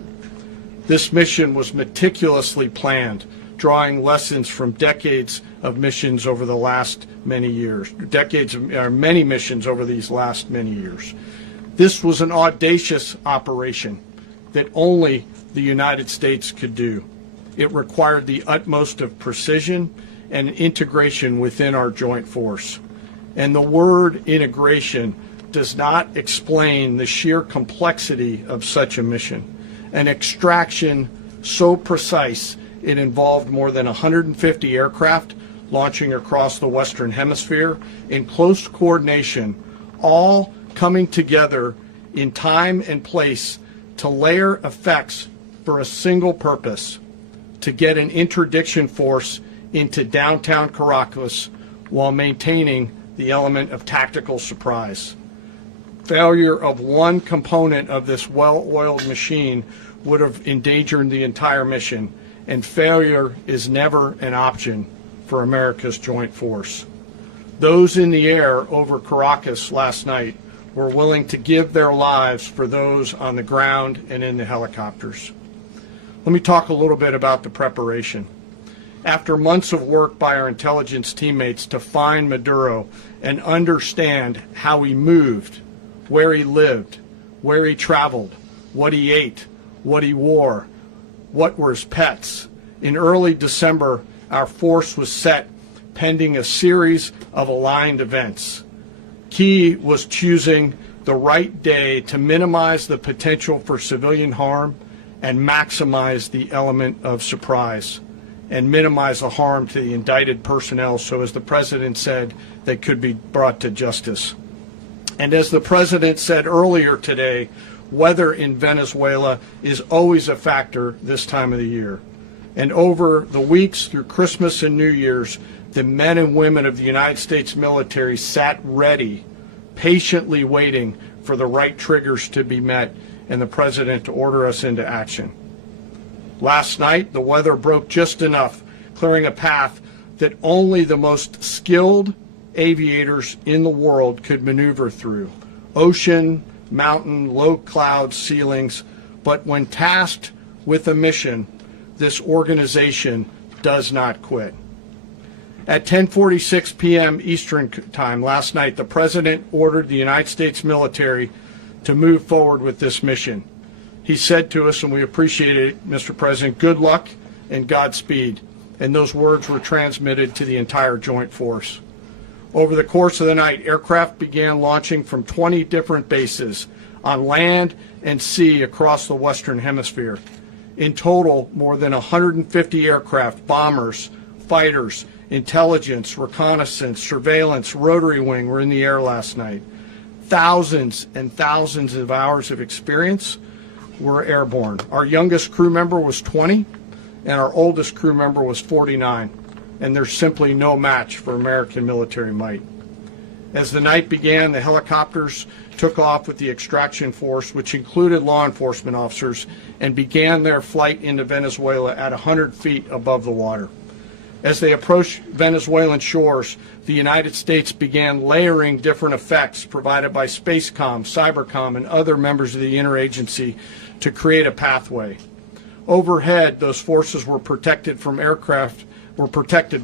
This mission was meticulously planned, drawing lessons from decades of missions over the last many years, many missions over these last many years. This was an audacious operation that only the United States could do. It required the utmost of precision and integration within our joint force. And the word integration does not explain the sheer complexity of such a mission. An extraction so precise it involved more than 150 aircraft launching across the Western Hemisphere in close coordination, all coming together in time and place to layer effects for a single purpose: to get an interdiction force into downtown Caracas while maintaining the element of tactical surprise. Failure of one component of this well-oiled machine would have endangered the entire mission, and failure is never an option for America's joint force. Those in the air over Caracas last night were willing to give their lives for those on the ground and in the helicopters. Let me talk a little bit about the preparation. After months of work by our intelligence teammates to find Maduro and understand how he moved, where he lived, where he traveled, what he ate, what he wore, what were his pets, in early December, our force was set pending a series of aligned events. Key was choosing the right day to minimize the potential for civilian harm and maximize the element of surprise, and minimize the harm to the indicted personnel so, as the President said, they could be brought to justice. And as the President said earlier today, weather in Venezuela is always a factor this time of the year. And over the weeks through Christmas and New Year's, the men and women of the United States military sat ready, patiently waiting for the right triggers to be met and the President to order us into action. Last night, the weather broke just enough, clearing a path that only the most skilled aviators in the world could maneuver through. Ocean, mountain, low cloud ceilings, but when tasked with a mission, this organization does not quit. At 10:46 p.m. Eastern Time last night, the President ordered the United States military to move forward with this mission. He said to us, and we appreciate it, Mr. President, good luck and Godspeed. And those words were transmitted to the entire joint force. Over the course of the night, aircraft began launching from 20 different bases on land and sea across the Western Hemisphere. In total, more than 150 aircraft, bombers, fighters, intelligence, reconnaissance, surveillance, rotary wing were in the air last night. Thousands and thousands of hours of experience were airborne. Our youngest crew member was 20, and our oldest crew member was 49, and there's simply no match for American military might. As the night began, the helicopters took off with the extraction force, which included law enforcement officers, and began their flight into Venezuela at 100 feet above the water. As they approached Venezuelan shores, the United States began layering different effects provided by Spacecom, Cybercom, and other members of the interagency to create a pathway. Overhead, those forces were protected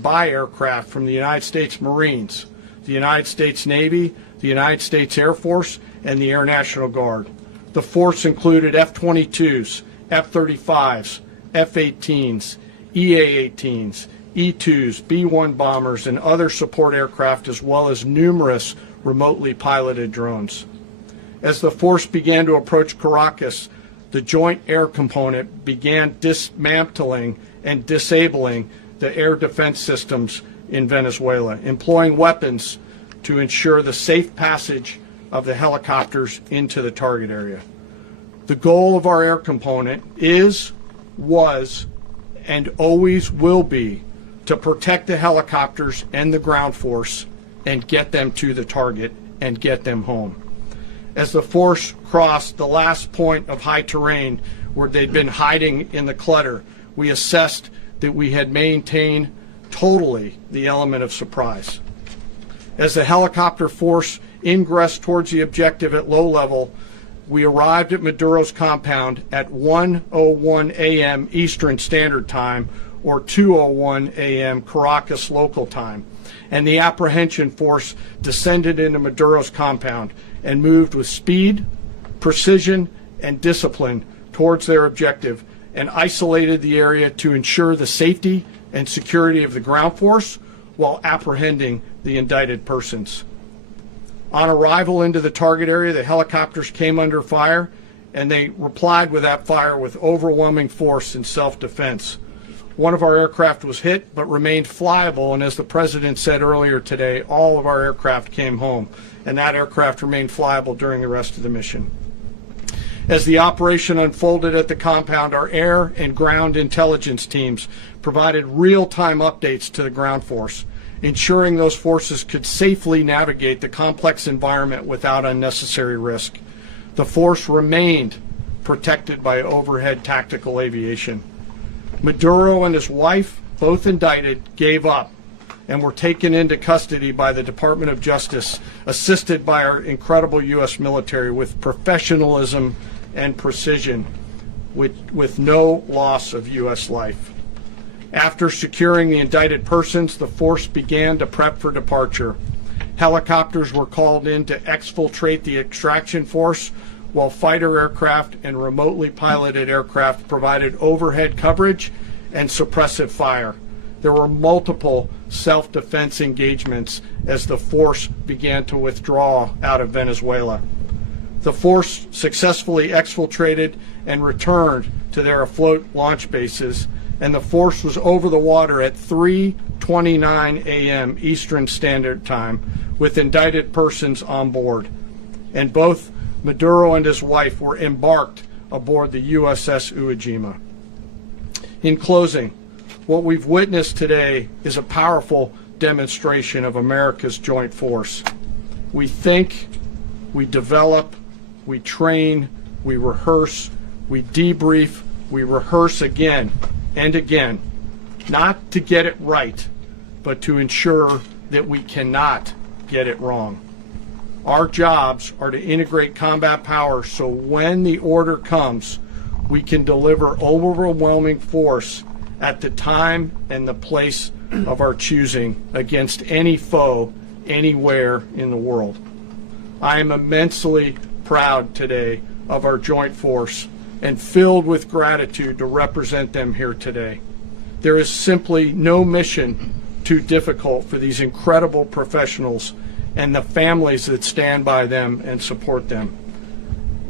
by aircraft from the United States Marines, the United States Navy, the United States Air Force, and the Air National Guard. The force included F-22s, F-35s, F-18s, EA-18s, E-2s, B-1 bombers, and other support aircraft, as well as numerous remotely piloted drones. As the force began to approach Caracas, the Joint Air Component began dismantling and disabling the air defense systems in Venezuela, employing weapons to ensure the safe passage of the helicopters into the target area. The goal of our air component is, was, and always will be to protect the helicopters and the ground force and get them to the target and get them home. As the force crossed the last point of high terrain where they'd been hiding in the clutter, we assessed that we had maintained totally the element of surprise. As the helicopter force ingressed towards the objective at low level, we arrived at Maduro's compound at 1:01 a.m. Eastern Standard Time, or 2:01 a.m. Caracas local time, and the apprehension force descended into Maduro's compound and moved with speed, precision, and discipline towards their objective, and isolated the area to ensure the safety and security of the ground force while apprehending the indicted persons. On arrival into the target area, the helicopters came under fire, and they replied with that fire with overwhelming force in self-defense. One of our aircraft was hit but remained flyable, and as the President said earlier today, all of our aircraft came home, and that aircraft remained flyable during the rest of the mission. As the operation unfolded at the compound, our air and ground intelligence teams provided real-time updates to the ground force, ensuring those forces could safely navigate the complex environment without unnecessary risk. The force remained protected by overhead tactical aviation. Maduro and his wife, both indicted, gave up and were taken into custody by the Department of Justice, assisted by our incredible U.S. military with professionalism and precision, with no loss of U.S. life. After securing the indicted persons, the force began to prep for departure. Helicopters were called in to exfiltrate the extraction force, while fighter aircraft and remotely piloted aircraft provided overhead coverage and suppressive fire. There were multiple self-defense engagements as the force began to withdraw out of Venezuela. The force successfully exfiltrated and returned to their afloat launch bases, and the force was over the water at 3:29 a.m. Eastern Standard Time with indicted persons on board. And both Maduro and his wife were embarked aboard the USS Iwo Jima. In closing, what we've witnessed today is a powerful demonstration of America's joint force. We think, we develop, we train, we rehearse, we debrief, we rehearse again and again, not to get it right, but to ensure that we cannot get it wrong. Our jobs are to integrate combat power so when the order comes, we can deliver overwhelming force at the time and the place of our choosing against any foe anywhere in the world. I am immensely proud today of our joint force and filled with gratitude to represent them here today. There is simply no mission too difficult for these incredible professionals and the families that stand by them and support them.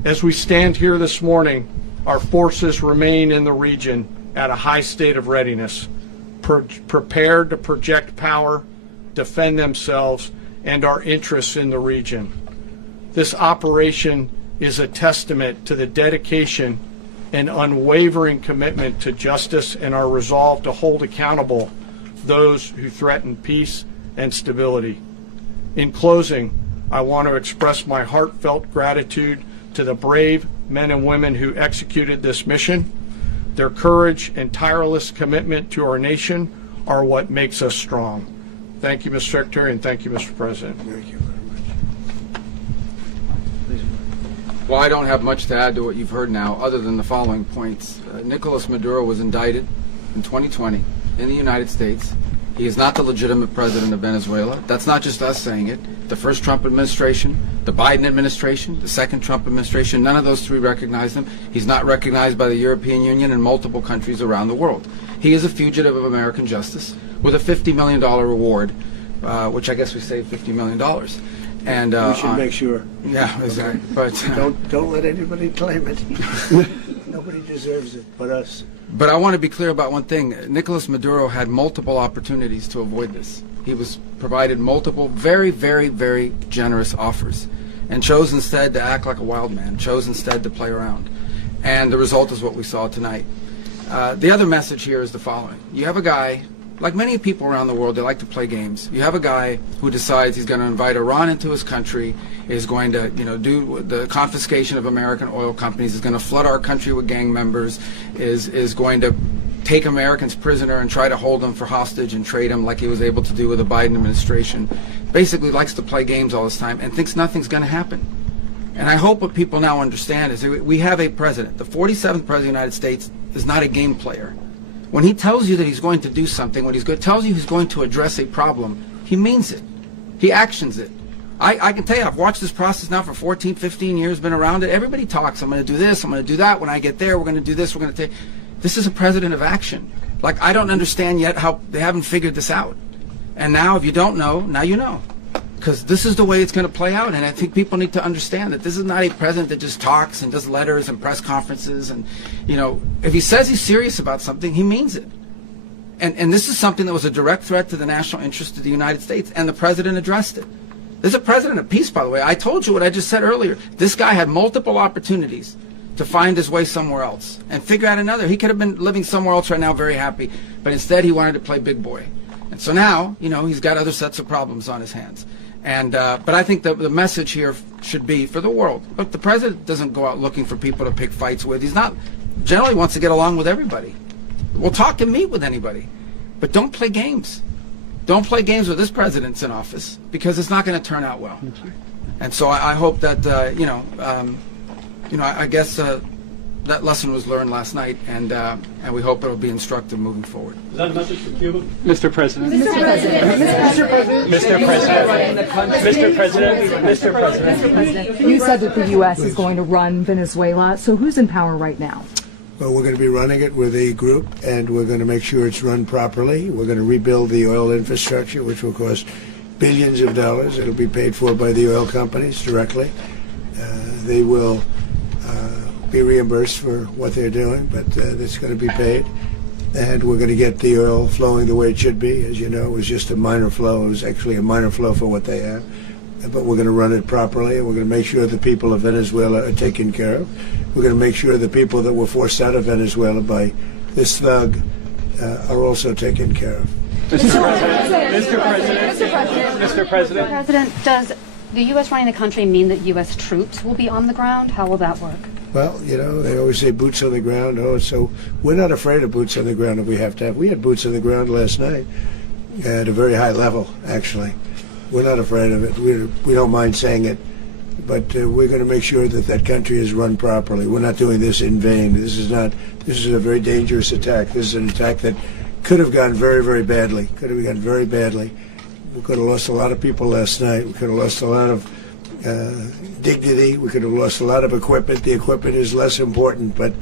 As we stand here this morning, our forces remain in the region at a high state of readiness, prepared to project power, defend themselves, and our interests in the region. This operation is a testament to the dedication and unwavering commitment to justice and our resolve to hold accountable those who threaten peace and stability. In closing, I want to express my heartfelt gratitude to the brave men and women who executed this mission. Their courage and tireless commitment to our nation are what makes us strong. Thank you, Mr. Secretary, and thank you, Mr. President. Thank you very much. Well, I don't have much to add to what you've heard now, other than the following points. Nicolas Maduro was indicted in 2020 in the United States. He is not the legitimate president of Venezuela. That's not just us saying it. The first Trump administration, the Biden administration, the second Trump administration, none of those three recognized him. He's not recognized by the European Union and multiple countries around the world. He is a fugitive of American justice with a $50 million reward, which I guess we saved $50 million. And We should make sure. Yeah, exactly. But Don't let anybody claim it. Nobody deserves it but us. But I want to be clear about one thing. Nicolas Maduro had multiple opportunities to avoid this. He was provided multiple very, very, very generous offers and chose instead to act like a wild man, chose instead to play around. And the result is what we saw tonight. The other message here is the following. You have a guy, like many people around the world, they like to play games. You have a guy who decides he's going to invite Iran into his country, is going to, do the confiscation of American oil companies, is going to flood our country with gang members, is going to take Americans prisoner and try to hold them for hostage and trade them like he was able to do with the Biden administration. Basically likes to play games all this time and thinks nothing's going to happen. And I hope what people now understand is that we have a president. The 47th president of the United States is not a game player. When he tells you that he's going to do something, when tells you he's going to address a problem, he means it. He actions it. I can tell you, I've watched this process now for 14, 15 years, been around it. Everybody talks. I'm going to do this, I'm going to do that. When I get there, we're going to do this, we're going to take... This is a president of action. Like, I don't understand yet how they haven't figured this out. And now, if you don't know, now you know. Because this is the way it's going to play out. And I think people need to understand that this is not a president that just talks and does letters and press conferences. And, if he says he's serious about something, he means it. And this is something that was a direct threat to the national interest of the United States. And the president addressed it. This is a president of peace, by the way. I told you what I just said earlier. This guy had multiple opportunities to find his way somewhere else and figure out another. He could have been living somewhere else right now very happy. But instead, he wanted to play big boy. And so now, he's got other sets of problems on his hands. And but I think the message here should be for the world. Look, the president doesn't go out looking for people to pick fights with. He's not generally wants to get along with everybody. We'll talk and meet with anybody. But don't play games. Don't play games with this president's in office because it's not going to turn out well. And so I hope that, I guess that lesson was learned last night, and we hope it'll be instructive moving forward. Is that a message for Cuba? Mr. President. Mr. President. Mr. President. Mr. President. You said that the U.S. is going to run Venezuela, so who's in power right now? Well, we're going to be running it with a group, and we're going to make sure it's run properly. We're going to rebuild the oil infrastructure, which will cost billions of dollars. It'll be paid for by the oil companies directly. They will be reimbursed for what they're doing, but it's going to be paid. And we're going to get the oil flowing the way it should be. As you know, it was just a minor flow. It was actually a minor flow for what they have. But we're going to run it properly, and we're going to make sure the people of Venezuela are taken care of. We're going to make sure the people that were forced out of Venezuela by this thug are also taken care of. Mr. President. Mr. President. Mr. President. Mr. President. President, does the U.S. running the country mean that U.S. troops will be on the ground? How will that work? Well, they always say boots on the ground. So we're not afraid of boots on the ground if we have to have. We had boots on the ground last night at a very high level, actually. We're not afraid of it. We don't mind saying it. But we're going to make sure that that country is run properly. We're not doing this in vain. This is a very dangerous attack. This is an attack that could have gone very, very badly. Could have gone very badly. We could have lost a lot of people last night. We could have lost a lot of dignity. We could have lost a lot of equipment. The equipment is less important, but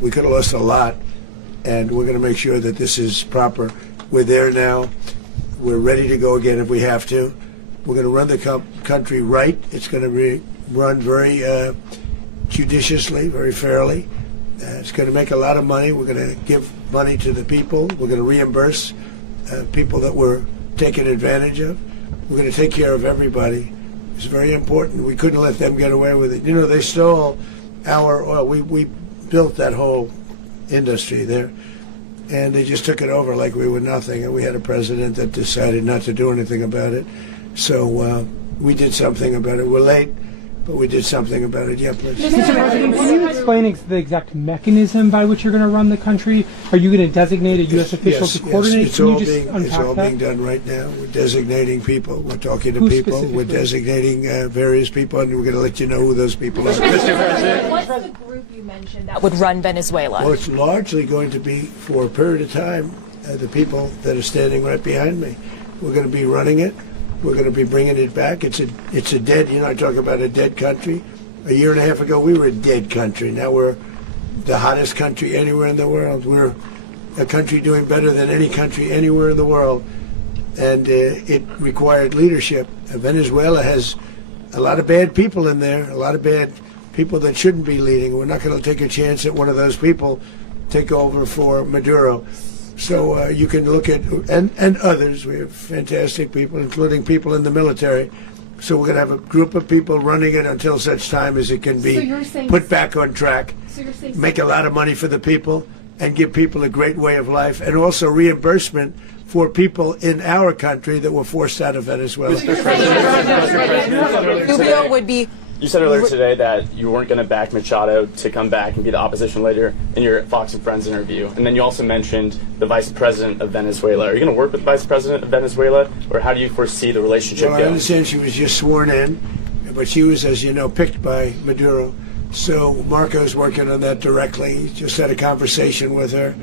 we could have lost a lot. And we're going to make sure that this is proper. We're there now. We're ready to go again if we have to. We're going to run the country right. It's going to be run very judiciously, very fairly. It's going to make a lot of money. We're going to give money to the people. We're going to reimburse people that were taken advantage of. We're going to take care of everybody. It's very important. We couldn't let them get away with it. They stole our oil. We built that whole industry there, and they just took it over like we were nothing. And we had a president that decided not to do anything about it. So we did something about it. We're late, but we did something about it. Yeah, please. Mr. President, can you explain the exact mechanism by which you're going to run the country? Are you going to designate a U.S. official to coordinate? Yes. It's all being done right now. We're designating people. We're talking to people. We're designating various people, and we're going to let you know who those people are. Mr. President. What's the group you mentioned that would run Venezuela? Well, it's largely going to be, for a period of time, the people that are standing right behind me. We're going to be running it. We're going to be bringing it back. It's a dead, I talk about a dead country. A year and a half ago, we were a dead country. Now we're the hottest country anywhere in the world. We're a country doing better than any country anywhere in the world. And it required leadership. Venezuela has a lot of bad people in there, a lot of bad people that shouldn't be leading. We're not going to take a chance that one of those people take over for Maduro. So you can look at, and others, we have fantastic people, including people in the military. So we're going to have a group of people running it until such time as it can be put back on track, make a lot of money for the people, and give people a great way of life, and also reimbursement for people in our country that were forced out of Venezuela. Mr. President, Rubio would be. You said earlier today that you weren't going to back Machado to come back and be the opposition leader in your Fox and Friends interview. And then you also mentioned the vice president of Venezuela. Are you going to work with the vice president of Venezuela, or how do you foresee the relationship Well, going? I understand she was just sworn in, but she was, as you know, picked by Maduro. So Marco's working on that directly. Just had a conversation with her,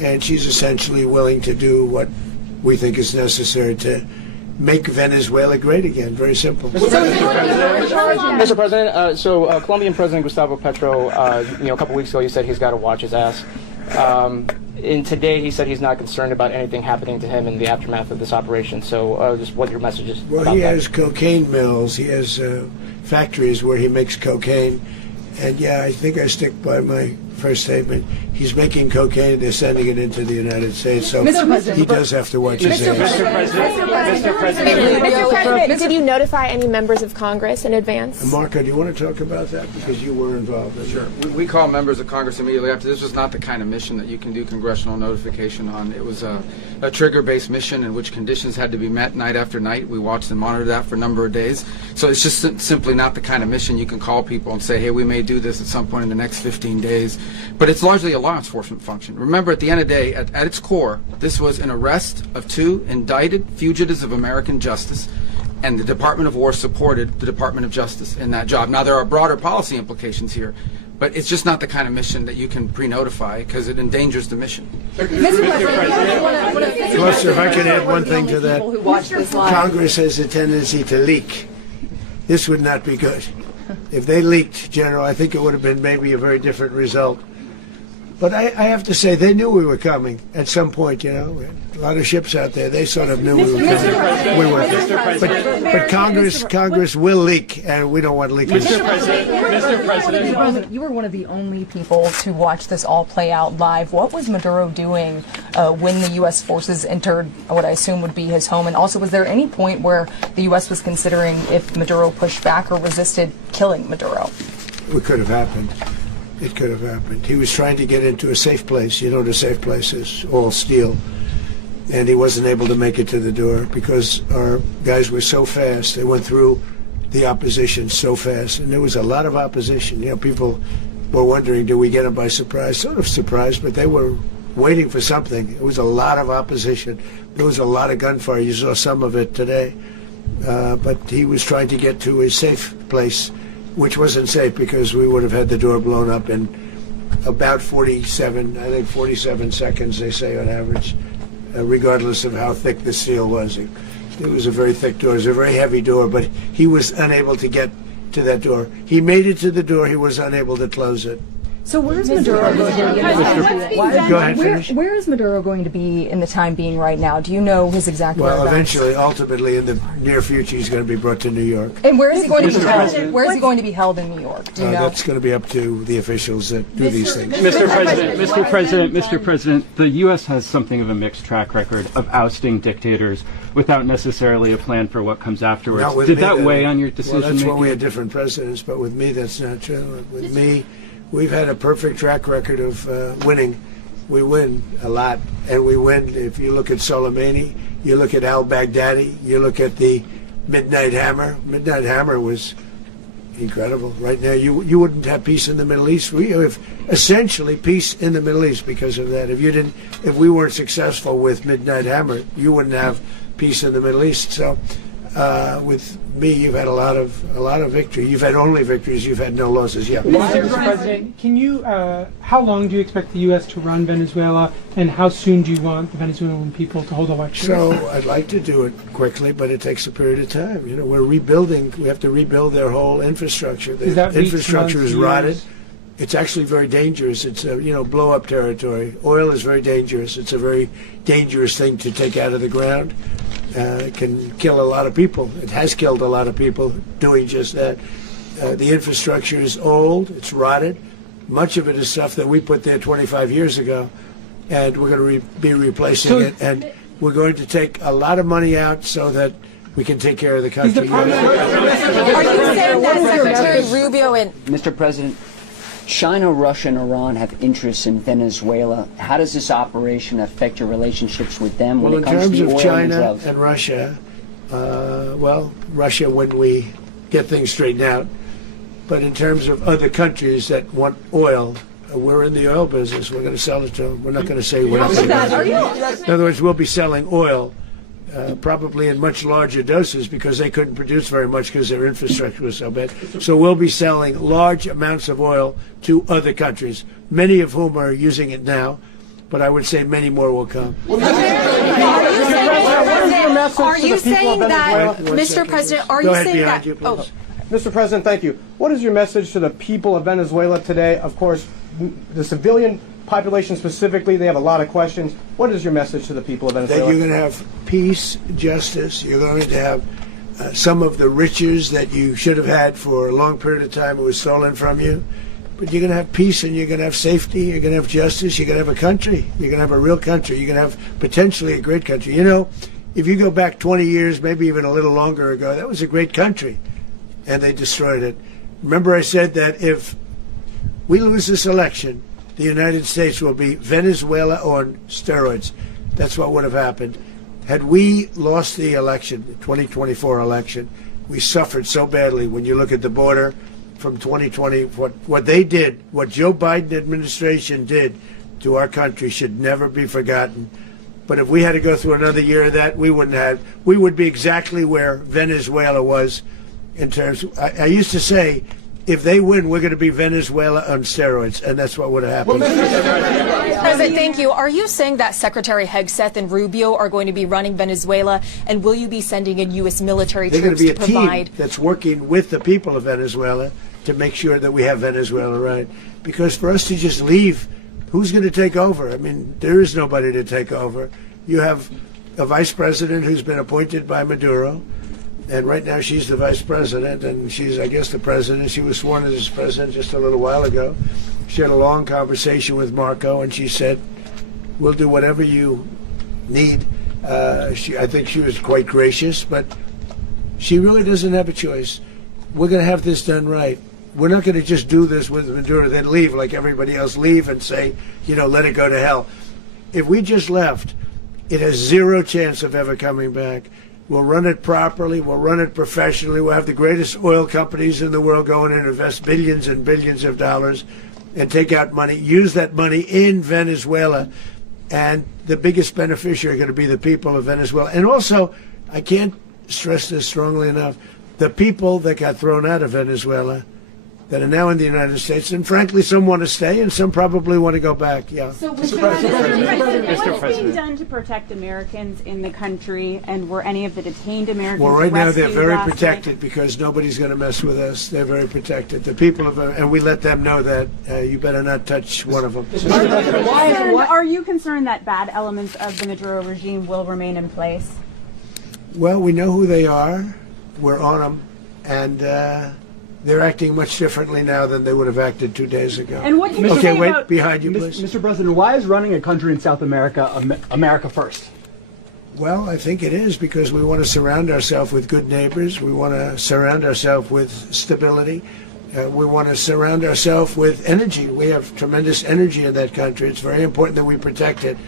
and she's essentially willing to do what we think is necessary to make Venezuela great again. Very simple. Mr. President, Colombian President Gustavo Petro, a couple weeks ago, you said he's got to watch his ass. And today he said he's not concerned about anything happening to him in the aftermath of this operation. So just what your message is Well, about he that. has cocaine mills. He has factories where he makes cocaine. And yeah, I think I stick by my first statement. He's making cocaine. They're sending it into the United States. So he does have to watch his ass. Mr. President, Did you notify any members of Congress in advance? Marco, do you want to talk about that? Because you were involved in it. Sure. We call members of Congress immediately after. This was not the kind of mission that you can do congressional notification on. It was a trigger-based mission in which conditions had to be met night after night. We watched and monitored that for a number of days. So it's just simply not the kind of mission you can call people and say, hey, we may do this at some point in the next 15 days. But it's largely a law enforcement function. Remember, at the end of the day, at its core, this was an arrest of 2 indicted fugitives of American justice, and the Department of War supported the Department of Justice in that job. Now, there are broader policy implications here, but it's just not the kind of mission that you can pre-notify because it endangers the mission. Plus, if I could add one thing to that, Congress has a tendency to leak. This would not be good. If they leaked, General, I think it would have been maybe a very different result. But I have to say, they knew we were coming at some point, A lot of ships out there, they sort of knew we were coming. But Congress will leak, and we don't want leakers. Mr. President, you were one of the only people to watch this all play out live. What was Maduro doing when the U.S. forces entered what I assume would be his home? And also, was there any point where the U.S. was considering if Maduro pushed back or resisted killing Maduro? It could have happened. It could have happened. He was trying to get into a safe place. You know, the safe place is all steel. And he wasn't able to make it to the door because our guys were so fast. They went through the opposition so fast. And there was a lot of opposition. People were wondering, do we get them by surprise? Sort of surprised, but they were waiting for something. It was a lot of opposition. There was a lot of gunfire. You saw some of it today. But he was trying to get to a safe place, which wasn't safe because we would have had the door blown up in about 47 seconds, they say on average, regardless of how thick the steel was. It was a very thick door. It was a very heavy door, but he was unable to get to that door. He made it to the door. He was unable to close it. So where's Maduro going to be? Go ahead, finish. Where is Maduro going to be in the time being right now? Do you know his exact Well, whereabouts? eventually, ultimately, in the near future, he's going to be brought to New York. And where is he going to be held? Where is he going to be held in New York? Do you know? That's going to be up to the officials that do these things. Mr. President, the U.S. has something of a mixed track record of ousting dictators without necessarily a plan for what comes afterwards. Did that weigh on your decision Well, that's making? why we had different presidents, but with me, that's not true. With me, we've had a perfect track record of winning. We win a lot, and we win. If you look at Soleimani, you look at al-Baghdadi, you look at the Midnight Hammer. Midnight Hammer was incredible. Right now, you wouldn't have peace in the Middle East. We have essentially peace in the Middle East because of that. If we weren't successful with Midnight Hammer, you wouldn't have peace in the Middle East. So, with me, you've had a lot of victory. You've had only victories. You've had no losses. Yeah. Mr. President, can you? How long do you expect the U.S. to run Venezuela, and how soon do you want the Venezuelan people to hold elections? So I'd like to do it quickly, but it takes a period of time. We're rebuilding. We have to rebuild their whole infrastructure. The infrastructure is rotted. It's actually very dangerous. It's blow-up territory. Oil is very dangerous. It's a very dangerous thing to take out of the ground. It can kill a lot of people. It has killed a lot of people doing just that. The infrastructure is old, it's rotted. Much of it is stuff that we put there 25 years ago, and we're going to be replacing it, and we're going to take a lot of money out so that we can take care of the country. Are you saying that Secretary Rubio and Mr. President, China, Russia, and Iran have interests in Venezuela. How does this operation affect your relationships with them when Well, it comes to the in oil terms of China drugs? and Russia, Russia when we get things straightened out. But in terms of other countries that want oil, we're in the oil business. We're going to sell it to them. We're not going to say we're not going to. In other words, we'll be selling oil, probably in much larger doses because they couldn't produce very much because their infrastructure was so bad. So we'll be selling large amounts of oil to other countries, many of whom are using it now, but I would say many more will come. Are you saying that, Mr. President, are you saying that? Oh, Mr. President, thank you. What is your message to the people of Venezuela today? Of course, the civilian population specifically, they have a lot of questions. What is your message to the people of Venezuela? That you're going to have peace, justice. You're going to have some of the riches that you should have had for a long period of time. It was stolen from you. But you're going to have peace and you're going to have safety. You're going to have justice. You're going to have a country. You're going to have a real country. You're going to have potentially a great country. You know, if you go back 20 years, maybe even a little longer ago, that was a great country. And they destroyed it. Remember I said that if we lose this election, the United States will be Venezuela on steroids. That's what would have happened. Had we lost the election, the 2024 election, we suffered so badly. When you look at the border from 2020, what they did, what Joe Biden administration did to our country should never be forgotten. But if we had to go through another year of that, we would be exactly where Venezuela was in terms of, I used to say, if they win, we're going to be Venezuela on steroids, and that's what would have happened. President, thank you. Are you saying that Secretary Hegseth and Rubio are going to be running Venezuela, and will you be sending in U.S. military They're going troops to be a team that's working with the people of Venezuela to make sure that we have Venezuela right. Because for us to just leave, who's going to take over? I mean, there is nobody to take over. You have a vice president who's been appointed by Maduro. And right now she's the vice president, and she's, I guess, the president. She was sworn as president just a little while ago. She had a long conversation with Marco, and she said, we'll do whatever you need. I think she was quite gracious, but she really doesn't have a choice. We're going to have this done right. We're not going to just do this with Maduro, then leave like everybody else, leave and say, you know, let it go to hell. If we just left, it has zero chance of ever coming back. We'll run it properly. We'll run it professionally. We'll have the greatest oil companies in the world go in and invest billions and billions of dollars and take out money, use that money in Venezuela. And the biggest beneficiary are going to be the people of Venezuela. And also, I can't stress this strongly enough, the people that got thrown out of Venezuela that are now in the United States, and frankly, some want to stay, and some probably want to go back. Yeah. So, Mr. President, what's being done to protect Americans in the country, and were any of the detained Americans Well, right now they're very rescued protected because nobody's going to mess with us. They're very protected. The people of, and we let them know that you better not touch one of them. Are you concerned that bad elements of the Maduro regime will remain in place? Well, we know who they are. We're on them, and they're acting much differently now than they would have acted 2 days ago. And what can you say wait, about behind you, please. Mr. President, why is running a country in South America America first? Well, I think it is because we want to surround ourselves with good neighbors. We want to surround ourselves with stability. We want to surround ourselves with energy. We have tremendous energy in that country. It's very important that we protect it.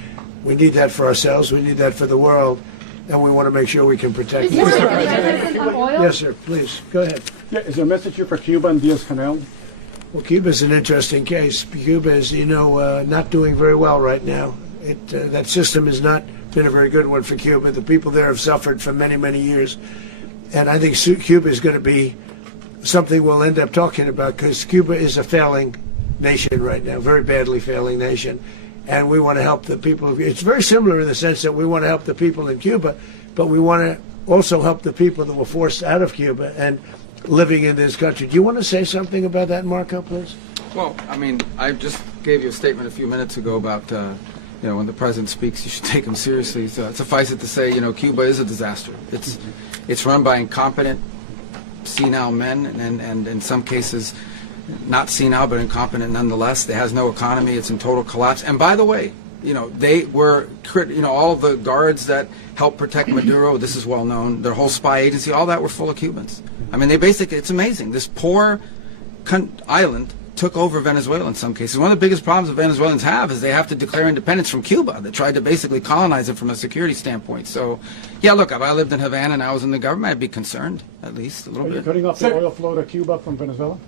We need that for ourselves. We need that for the world. And we want to make sure we can protect it. Yes, sir. Please, go ahead. Yeah, is there a message here for Cuba and Diaz-Canel? Well, Cuba's an interesting case. Cuba is, you know, not doing very well right now. That system has not been a very good one for Cuba. The people there have suffered for many, many years. And I think Cuba is going to be something we'll end up talking about because Cuba is a failing nation right now, very badly failing nation. And we want to help the people. It's very similar in the sense that we want to help the people in Cuba, but we want to also help the people that were forced out of Cuba and living in this country. Do you want to say something about that, Marco, please? Well, I mean, I just gave you a statement a few minutes ago about, you know, when the president speaks, you should take him seriously. So suffice it to say, you know, Cuba is a disaster. It's run by incompetent senile men, and in some cases not senile but incompetent nonetheless. It has no economy. It's in total collapse. And by the way, they were, all the guards that helped protect Maduro, this is well known, their whole spy agency, all that were full of Cubans. I mean, it's amazing. This poor island took over Venezuela in some cases. One of the biggest problems the Venezuelans have is they have to declare independence from Cuba. They tried to basically colonize it from a security standpoint. So, yeah, look, if I lived in Havana and I was in the government, I'd be concerned, at least a little bit. Are you cutting off the oil flow to Cuba from Venezuela?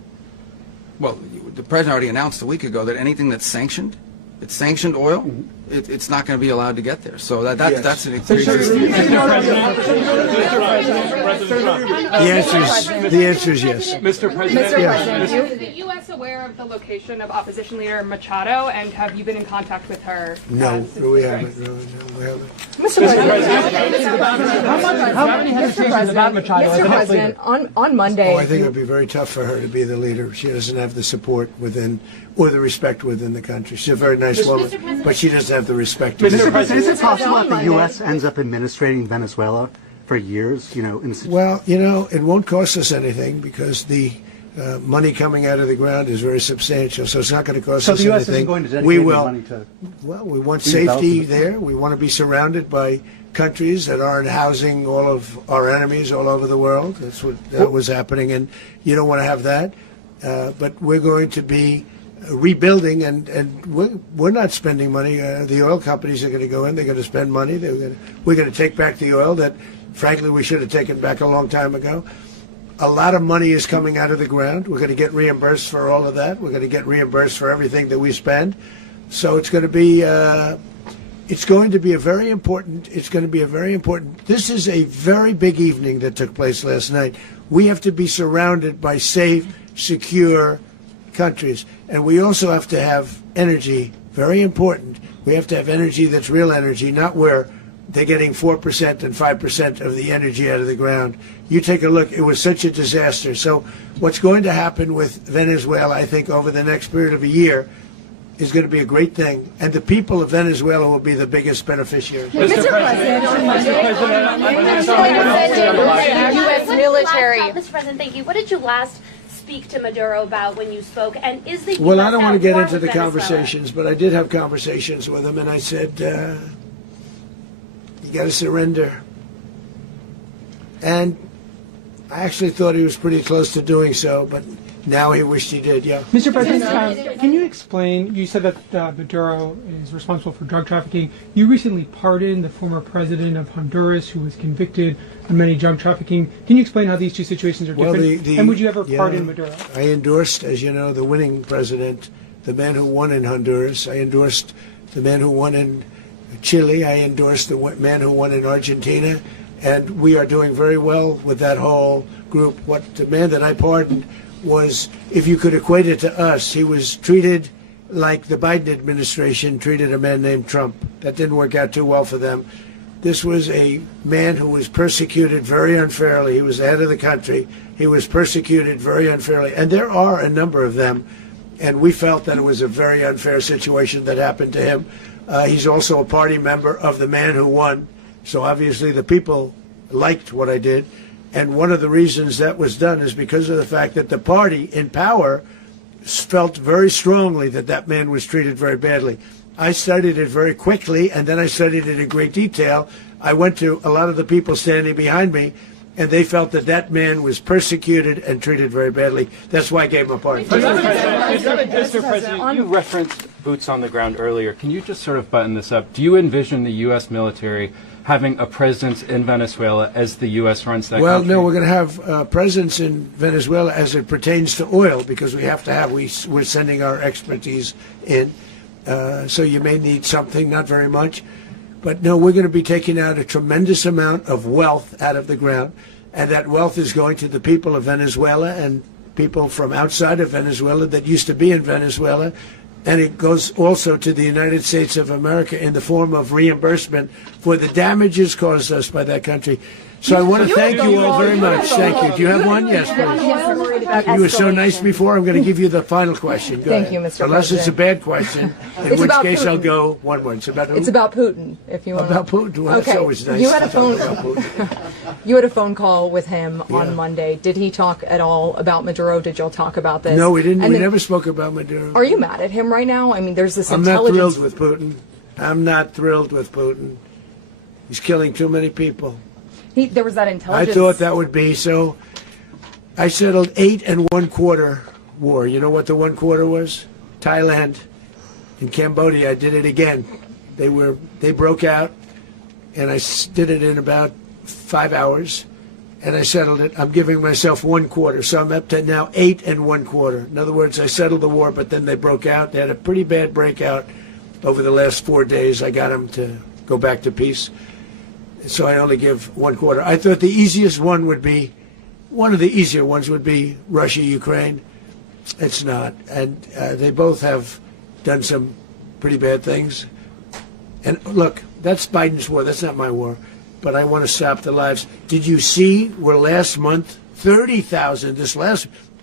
Well, the president already announced a week ago that anything that's sanctioned, it's sanctioned oil, it's not going to be allowed to get there. So that's an increase. The answer is yes. Mr. President, Is the U.S. aware of the location of opposition leader Machado, and have you been in contact with her? No, we haven't. No, we haven't. Mr. President, on Monday. Oh, I think it would be very tough for her to be the leader. She doesn't have the support within, or the respect within the country. She's a very nice woman, but she doesn't have the respect. Mr. President, is it possible that the U.S. ends up administrating Venezuela for years? Well, it won't cost us anything because the money coming out of the ground is very substantial, so it's not going to cost us anything. So the U.S. isn't going to dedicate we will. Money to... Well, we want safety there. We want to be surrounded by countries that aren't housing all of our enemies all over the world. That's what was happening, and you don't want to have that. But we're going to be rebuilding, and we're not spending money. The oil companies are going to go in. They're going to spend money. We're going to take back the oil that, frankly, we should have taken back a long time ago. A lot of money is coming out of the ground. We're going to get reimbursed for all of that. We're going to get reimbursed for everything that we spend. So it's going to be a very important. This is a very big evening that took place last night. We have to be surrounded by safe, secure countries, and we also have to have energy. Very important. We have to have energy that's real energy, not where they're getting 4% and 5% of the energy out of the ground. You take a look, it was such a disaster. So what's going to happen with Venezuela, I think, over the next period of a year is going to be a great thing. And the people of Venezuela will be the biggest beneficiaries. Mr. President, U.S. military. Mr. President, thank you. What did you last speak to Maduro about when you spoke? And is the Well, I don't want to get into the conversations, but I did have conversations with him, and I said, you got to surrender. And I actually thought he was pretty close to doing so, but now he wished he did, yeah. Mr. President, can you explain, you said that Maduro is responsible for drug trafficking. You recently pardoned the former president of Honduras who was convicted of many drug trafficking. Can you explain how these two situations are different? And would you ever pardon Maduro? I endorsed, as you know, the winning president, the man who won in Honduras. I endorsed the man who won in Chile. I endorsed the man who won in Argentina. And we are doing very well with that whole group. What the man that I pardoned was, if you could equate it to us, he was treated like the Biden administration treated a man named Trump. That didn't work out too well for them. This was a man who was persecuted very unfairly. He was the head of the country. He was persecuted very unfairly. And there are a number of them. And we felt that it was a very unfair situation that happened to him. He's also a party member of the man who won. So obviously the people liked what I did. And one of the reasons that was done is because of the fact that the party in power felt very strongly that that man was treated very badly. I studied it very quickly, and then I studied it in great detail. I went to a lot of the people standing behind me, and they felt that that man was persecuted and treated very badly. That's why I gave him a pardon. Mr. President, you referenced boots on the ground earlier. Can you just sort of button this up? Do you envision the U.S. military having a presence in Venezuela as the U.S. runs that country? Well, no, we're going to have a presence in Venezuela as it pertains to oil, because we have to have, we're sending our expertise in. So you may need something, not very much. But no, we're going to be taking out a tremendous amount of wealth out of the ground. And that wealth is going to the people of Venezuela and people from outside of Venezuela that used to be in Venezuela. And it goes also to the United States of America in the form of reimbursement for the damages caused us by that country. So I want to thank you all very much. Thank you. Do you have one? Yes, please. You were so nice before. I'm going to give you the final question. Go Thank ahead. you, Mr. Unless it's a President. bad question, in which case I'll go one more. It's about who? It's about Putin, if you want. About Putin. Well, Okay. that's always nice. You had to a talk phone. about Putin. You had a phone call with him Yeah. on Monday. Did he talk at all about Maduro? Did y'all talk about this? No, we didn't. And We then- never spoke about Maduro. Are you mad at him right now? I mean, there's this I'm not intelligence. thrilled with Putin. I'm not thrilled with Putin. He's killing too many people. There was that I intelligence. thought that would be so. I settled 8 1/4 war. You know what the 1/4 was? Thailand and Cambodia. I did it again. They broke out, and I did it in about 5 hours, and I settled it. I'm giving myself 1/4, so I'm up to now 8 1/4. In other words, I settled the war, but then they broke out. They had a pretty bad breakout over the last 4 days. I got them to go back to peace. So I only give 1/4. I thought the easiest one would be, one of the easier ones would be Russia, Ukraine. It's not. And they both have done some pretty bad things. And look, that's Biden's war. That's not my war. But I want to stop the lives. Did you see where last month, 30,000, it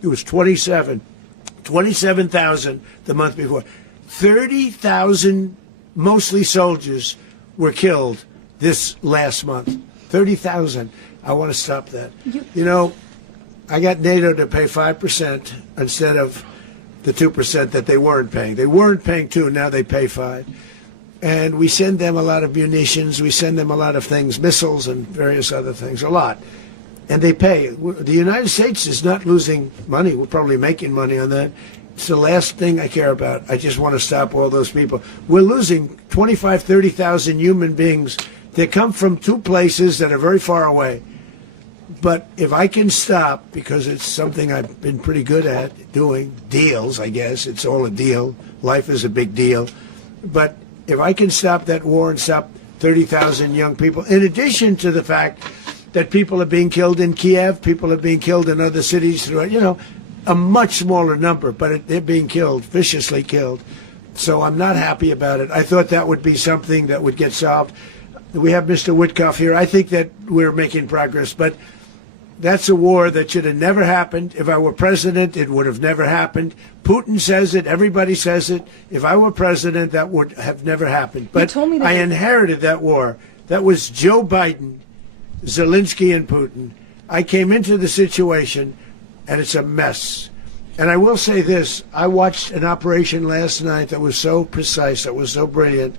was 27,000 the month before. 30,000, mostly soldiers, were killed this last month. 30,000. I want to stop that. You know, I got NATO to pay 5% instead of the 2% that they weren't paying. They weren't paying 2, now they pay 5. And we send them a lot of munitions, we send them a lot of things, missiles and various other things, a lot. And they pay. The United States is not losing money. We're probably making money on that. It's the last thing I care about. I just want to stop all those people. We're losing 25, 30,000 human beings that come from 2 places that are very far away. But if I can stop, because it's something I've been pretty good at doing, deals, I guess. It's all a deal. Life is a big deal. But if I can stop that war and stop 30,000 young people, in addition to the fact that people are being killed in Kiev, people are being killed in other cities, you know, a much smaller number, but they're being killed, viciously killed. So I'm not happy about it. I thought that would be something that would get solved. We have Mr. Witkoff here. I think that we're making progress, but that's a war that should have never happened. If I were president, it would have never happened. Putin says it. Everybody says it. If I were president, that would have never happened. But I inherited that war. That was Joe Biden, Zelensky, and Putin. I came into the situation, and it's a mess. And I will say this. I watched an operation last night that was so precise, that was so brilliant.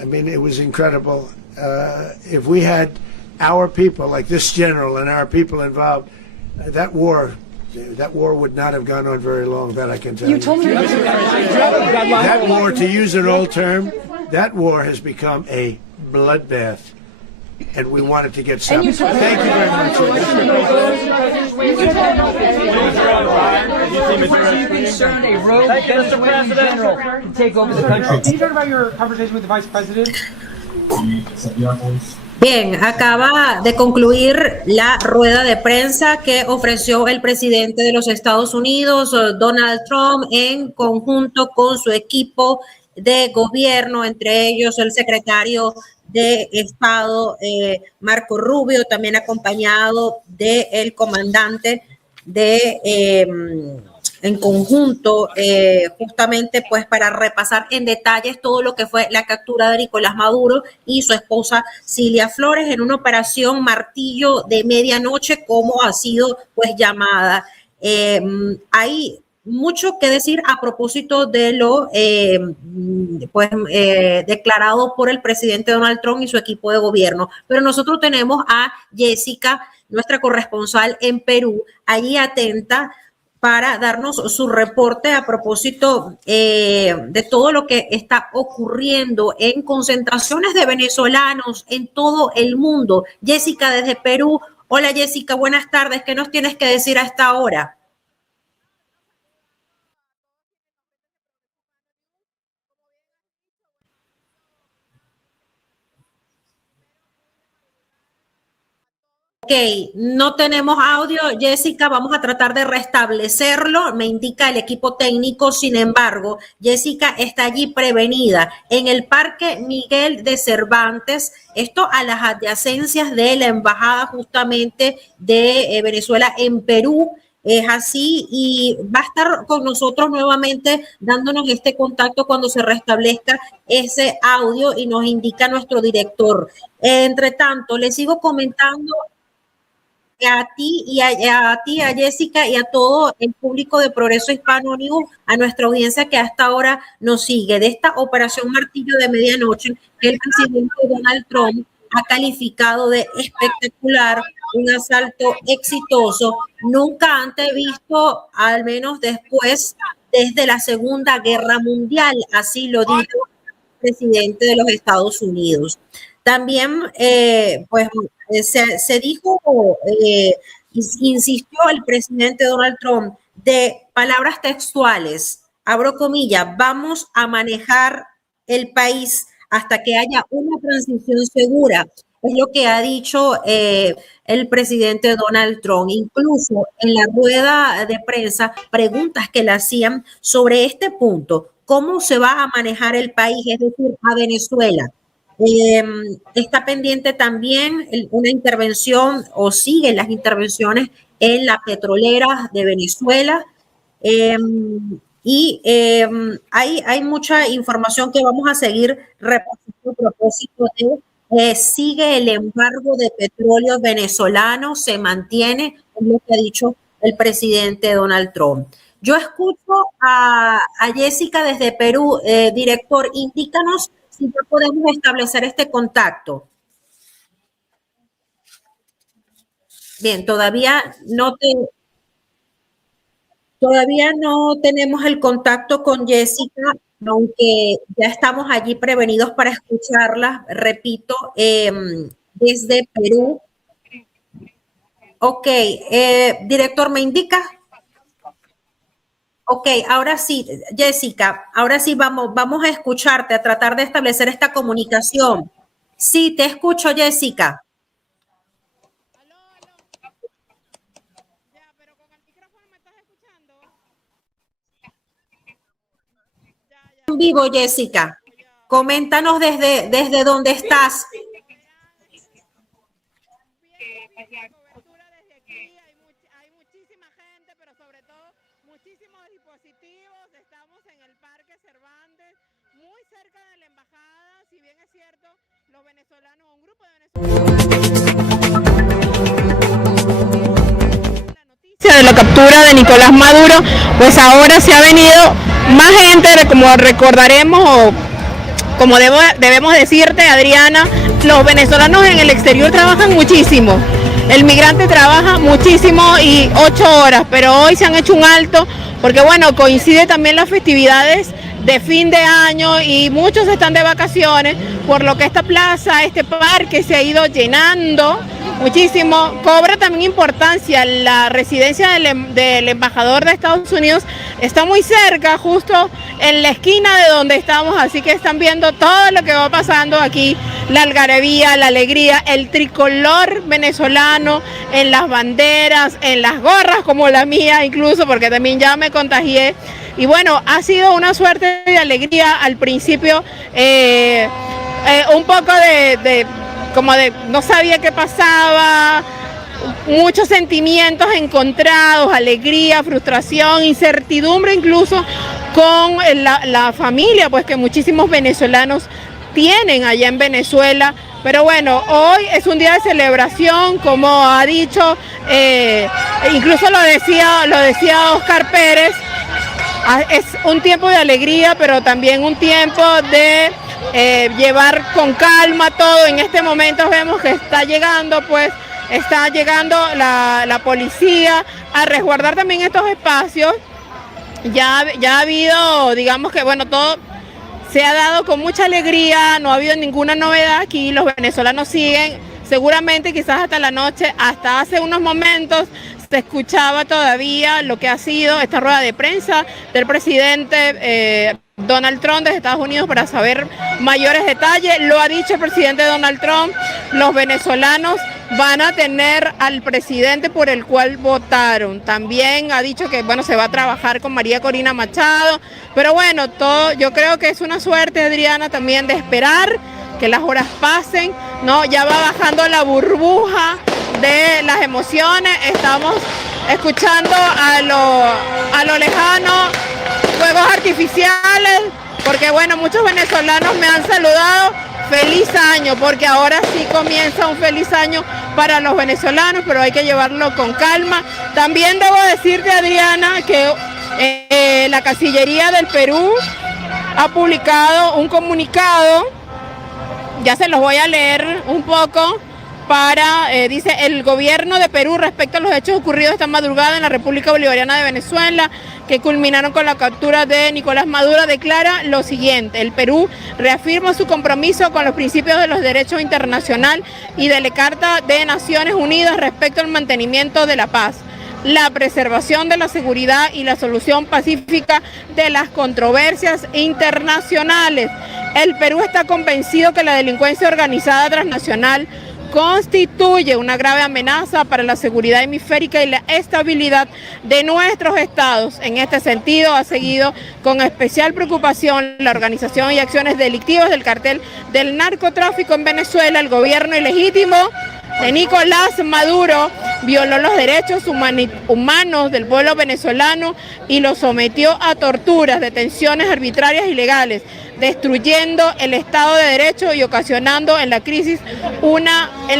I mean, it was incredible. If we had our people, like this general, and our people involved, that war would not have gone on very long, that I can tell you. You told me That war, to use an old term, that war has become a bloodbath. And we want it to get stopped. Thank you very much. Concerned a rogue Venezuelan general to take over the country. Can you talk about your conversation with the vice president? Bien, acaba de concluir la rueda de prensa que ofreció el presidente de los Estados Unidos, Donald Trump, en conjunto con su equipo de gobierno, entre ellos el secretario de Estado, Marco Rubio, también acompañado del comandante en conjunto, justamente pues para repasar en detalles todo lo que fue la captura de Nicolás Maduro y su esposa Cilia Flores en una operación martillo de medianoche, como ha sido pues llamada. Hay mucho que decir a propósito de lo declarado por el presidente Donald Trump y su equipo de gobierno, pero nosotros tenemos a Jessica, nuestra corresponsal en Perú, allí atenta para darnos su reporte a propósito de todo lo que está ocurriendo en concentraciones de venezolanos en todo el mundo. Jessica, desde Perú. Hola Jessica, buenas tardes. ¿Qué nos tienes que decir a esta hora? Ok, no tenemos audio, Jessica, vamos a tratar de restablecerlo, me indica el equipo técnico, sin embargo, Jessica está allí prevenida en el Parque Miguel de Cervantes, esto a las adyacencias de la embajada justamente de Venezuela en Perú. Es así y va a estar con nosotros nuevamente dándonos este contacto cuando se restablezca ese audio y nos indica nuestro director. Entre tanto, le sigo comentando a ti y a Jessica y a todo el público de Progreso Hispano News, a nuestra audiencia que hasta ahora nos sigue, de esta operación Martillo de Medianoche que el presidente Donald Trump ha calificado de espectacular, un asalto exitoso, nunca antes visto, al menos desde la Segunda Guerra Mundial, así lo dijo el presidente de los Estados Unidos. También, se dijo, insistió el presidente Donald Trump de palabras textuales, abro comillas, vamos a manejar el país hasta que haya una transición segura. Es lo que ha dicho el presidente Donald Trump. Incluso en la rueda de prensa, preguntas que le hacían sobre este punto, cómo se va a manejar el país, es decir, a Venezuela. Está pendiente también una intervención o siguen las intervenciones en la petrolera de Venezuela. Hay mucha información que vamos a seguir repasando a propósito de sigue el embargo de petróleo venezolano, se mantiene, es lo que ha dicho el presidente Donald Trump. Yo escucho a Jessica desde Perú. Director, indícanos si ya podemos establecer este contacto. Bien, todavía no tenemos el contacto con Jessica, aunque ya estamos allí prevenidos para escucharla, repito, desde Perú. Ok, director, ¿me indica? Ok, ahora sí, Jessica, ahora sí vamos a escucharte, a tratar de establecer esta comunicación. Sí, te escucho, Jessica. En vivo, Jessica. Coméntanos desde dónde estás. De la captura de Nicolás Maduro, pues ahora se ha venido más gente, como recordaremos o como debemos decirte, Adriana, los venezolanos en el exterior trabajan muchísimo, el migrante trabaja muchísimo y 8 horas, pero hoy se han hecho un alto porque bueno, coincide también las festividades de fin de año y muchos están de vacaciones, por lo que esta plaza, este parque se ha ido llenando muchísimo. Cobra también importancia la residencia del embajador de Estados Unidos, está muy cerca, justo en la esquina de donde estamos, así que están viendo todo lo que va pasando aquí, la algarabía, la alegría, el tricolor venezolano en las banderas, en las gorras como la mía incluso, porque también ya me contagié. Y bueno, ha sido una suerte de alegría al principio, un poco como de no sabía qué pasaba, muchos sentimientos encontrados, alegría, frustración, incertidumbre incluso con la familia, pues que muchísimos venezolanos tienen allá en Venezuela. Pero bueno, hoy es un día de celebración, como ha dicho, incluso lo decía Oscar Pérez, es un tiempo de alegría, pero también un tiempo de llevar con calma todo. En este momento vemos que está llegando la policía a resguardar también estos espacios. Ya ha habido, digamos que bueno, todo se ha dado con mucha alegría, no ha habido ninguna novedad aquí, los venezolanos siguen, seguramente quizás hasta la noche, hasta hace unos momentos se escuchaba todavía lo que ha sido esta rueda de prensa del presidente Donald Trump de Estados Unidos para saber mayores detalles. Lo ha dicho el presidente Donald Trump, los venezolanos van a tener al presidente por el cual votaron. También ha dicho que bueno, se va a trabajar con María Corina Machado, pero bueno, todo, yo creo que es una suerte, Adriana, también de esperar que las horas pasen, ¿no? Ya va bajando la burbuja de las emociones, estamos escuchando a lo lejano fuegos artificiales, porque bueno, muchos venezolanos me han saludado. Feliz año, porque ahora sí comienza un feliz año para los venezolanos, pero hay que llevarlo con calma. También debo decirte, Adriana, que la Cancillería del Perú ha publicado un comunicado, ya se los voy a leer un poco, dice, el gobierno de Perú respecto a los hechos ocurridos esta madrugada en la República Bolivariana de Venezuela, que culminaron con la captura de Nicolás Maduro, declara lo siguiente: el Perú reafirma su compromiso con los principios de los derechos internacionales y de la Carta de Naciones Unidas respecto al mantenimiento de la paz, la preservación de la seguridad y la solución pacífica de las controversias internacionales. El Perú está convencido que la delincuencia organizada transnacional constituye una grave amenaza para la seguridad hemisférica y la estabilidad de nuestros estados. En este sentido, ha seguido con especial preocupación la organización y acciones delictivas del cartel del narcotráfico en Venezuela. El gobierno ilegítimo de Nicolás Maduro violó los derechos humanos del pueblo venezolano y lo sometió a torturas, detenciones arbitrarias y ilegales, destruyendo el Estado de Derecho y ocasionando en la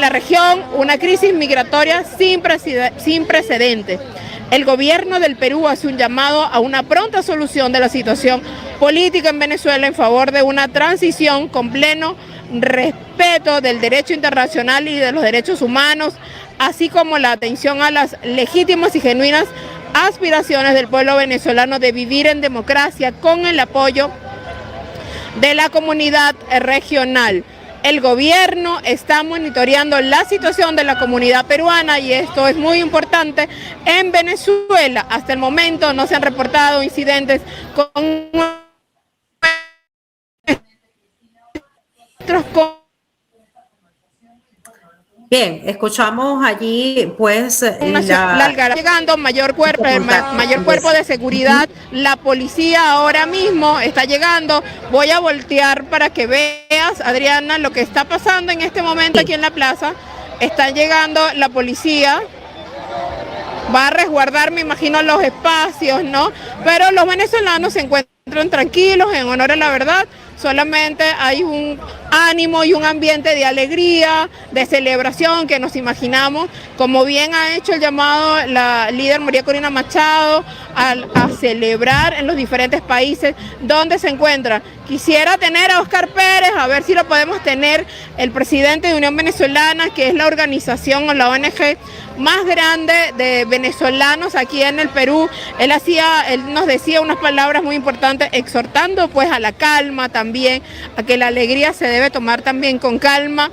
región una crisis migratoria sin precedentes. El gobierno del Perú hace un llamado a una pronta solución de la situación política en Venezuela en favor de una transición con pleno respeto del derecho internacional y de los derechos humanos, así como la atención a las legítimas y genuinas aspiraciones del pueblo venezolano de vivir en democracia con el apoyo de la comunidad regional. El gobierno está monitoreando la situación de la comunidad peruana y esto es muy importante en Venezuela. Hasta el momento no se han reportado incidentes con Bien, escuchamos allí pues llegando mayor cuerpo de seguridad, la policía ahora mismo está llegando. Voy a voltear para que veas, Adriana, lo que está pasando en este momento aquí en la plaza. Está llegando la policía, va a resguardar, me imagino, los espacios, ¿no? Pero los venezolanos se encuentran tranquilos, en honor a la verdad. Solamente hay un ánimo y un ambiente de alegría, de celebración que nos imaginamos, como bien ha hecho el llamado la líder María Corina Machado a celebrar en los diferentes países donde se encuentra. Quisiera tener a Oscar Pérez, a ver si lo podemos tener, el presidente de Unión Venezolana, que es la organización o la ONG más grande de venezolanos aquí en el Perú. Él nos decía unas palabras muy importantes, exhortando pues a la calma también, a que la alegría se debe tomar también con calma.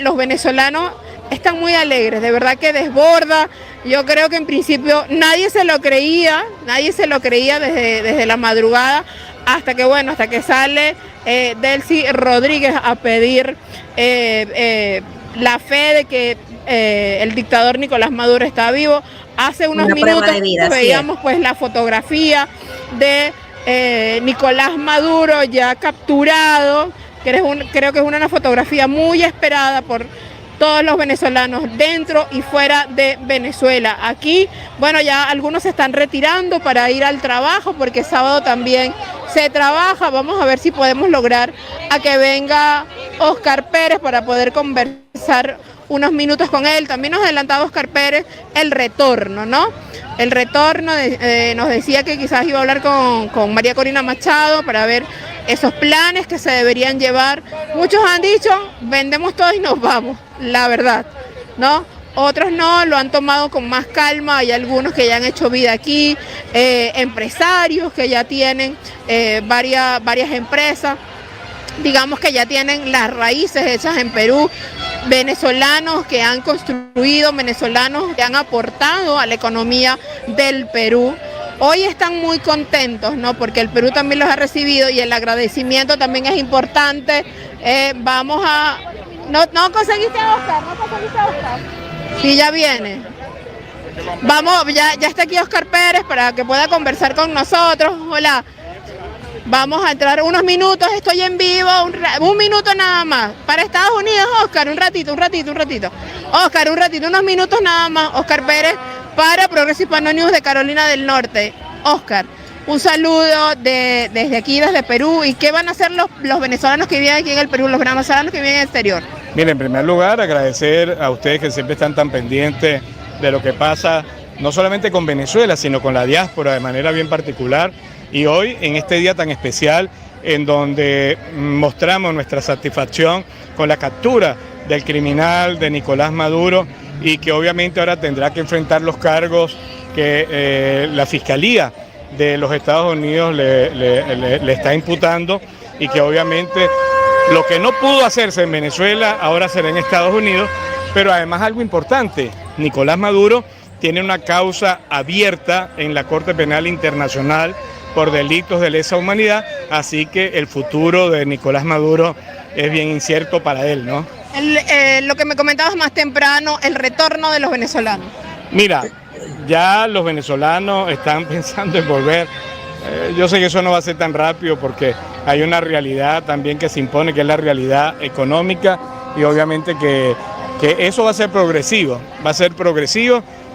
Los venezolanos están muy alegres, de verdad que desborda. Yo creo que en principio nadie se lo creía desde la madrugada, hasta que sale Delcy Rodríguez a pedir la fe de que el dictador Nicolás Maduro está vivo. Hace unos minutos veíamos pues la fotografía de Nicolás Maduro ya capturado, creo que es una fotografía muy esperada por todos los venezolanos dentro y fuera de Venezuela. Aquí, bueno, ya algunos se están retirando para ir al trabajo porque sábado también se trabaja. Vamos a ver si podemos lograr a que venga Oscar Pérez para poder conversar unos minutos con él. También nos adelantaba Oscar Pérez el retorno, ¿no? El retorno, nos decía que quizás iba a hablar con María Corina Machado para ver esos planes que se deberían llevar. Muchos han dicho, vendemos todo y nos vamos, la verdad, ¿no? Otros no, lo han tomado con más calma. Hay algunos que ya han hecho vida aquí, empresarios que ya tienen varias empresas, digamos que ya tienen las raíces hechas en Perú, venezolanos que han construido, venezolanos que han aportado a la economía del Perú. Hoy están muy contentos, ¿no? Porque el Perú también los ha recibido y el agradecimiento también es importante. Vamos a No conseguiste a Oscar, no conseguiste a Oscar. Sí, ya viene. Vamos, ya está aquí Oscar Pérez para que pueda conversar con nosotros. Hola. Vamos a entrar unos minutos, estoy en vivo, un minuto nada más. Para Estados Unidos, Oscar, un ratito. Oscar, un ratito, unos minutos nada más. Oscar Pérez para Progreso Hispano News de Carolina del Norte. Oscar, un saludo desde aquí, desde Perú. ¿Y qué van a hacer los venezolanos que viven aquí en el Perú, los venezolanos que viven en el exterior? Mire, en primer lugar, agradecer a ustedes que siempre están tan pendientes de lo que pasa, no solamente con Venezuela, sino con la diáspora de manera bien particular. Y hoy, en este día tan especial, en donde mostramos nuestra satisfacción con la captura del criminal de Nicolás Maduro y que obviamente ahora tendrá que enfrentar los cargos que la Fiscalía de los Estados Unidos le está imputando y que obviamente lo que no pudo hacerse en Venezuela ahora será en Estados Unidos, pero además algo importante, Nicolás Maduro tiene una causa abierta en la Corte Penal Internacional por delitos de lesa humanidad, así que el futuro de Nicolás Maduro es bien incierto para él, ¿no? Lo que me comentabas más temprano, el retorno de los venezolanos. Mira, ya los venezolanos están pensando en volver. Yo sé que eso no va a ser tan rápido porque hay una realidad también que se impone, que es la realidad económica, y obviamente que eso va a ser progresivo,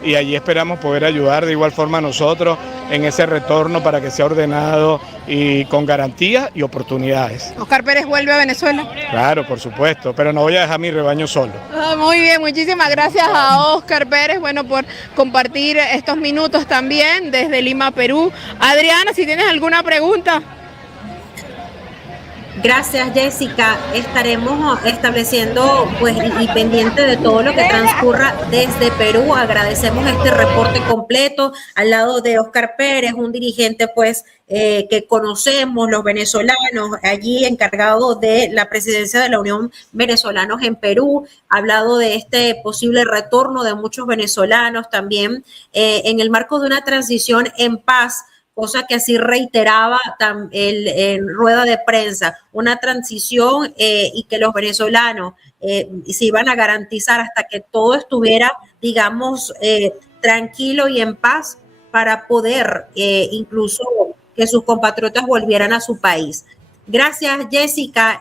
y allí esperamos poder ayudar de igual forma a nosotros en ese retorno para que sea ordenado y con garantías y oportunidades. Oscar Pérez vuelve a Venezuela. Claro, por supuesto, pero no voy a dejar mi rebaño solo. Muy bien, muchísimas gracias a Oscar Pérez, bueno, por compartir estos minutos también desde Lima, Perú. Adriana, si tienes alguna pregunta. Gracias, Jessica. Estaremos estableciendo pues y pendiente de todo lo que transcurra desde Perú. Agradecemos este reporte completo al lado de Oscar Pérez, un dirigente pues que conocemos los venezolanos, allí encargado de la presidencia de la Unión Venezolanos en Perú. Ha hablado de este posible retorno de muchos venezolanos también en el marco de una transición en paz, cosa que así reiteraba en rueda de prensa, una transición y que los venezolanos se iban a garantizar hasta que todo estuviera, digamos, tranquilo y en paz para poder incluso que sus compatriotas volvieran a su país. Gracias, Jessica,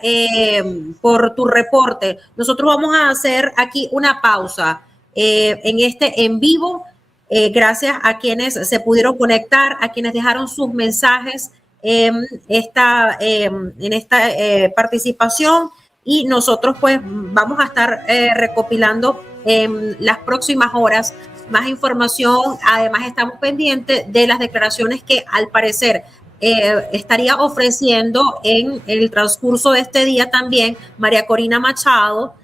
por tu reporte. Nosotros vamos a hacer aquí una pausa en este en vivo. Gracias a quienes se pudieron conectar, a quienes dejaron sus mensajes en esta participación, y nosotros pues vamos a estar recopilando en las próximas horas más información. Además estamos pendientes de las declaraciones que al parecer estaría ofreciendo en el transcurso de este día también María Corina Machado.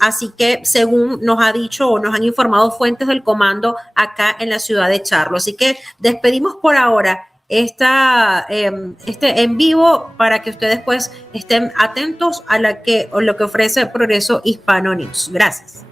Así que según nos ha dicho o nos han informado fuentes del comando acá en la ciudad de Charlo. Así que despedimos por ahora este en vivo para que ustedes pues estén atentos a lo que ofrece Progreso Hispano News. Gracias.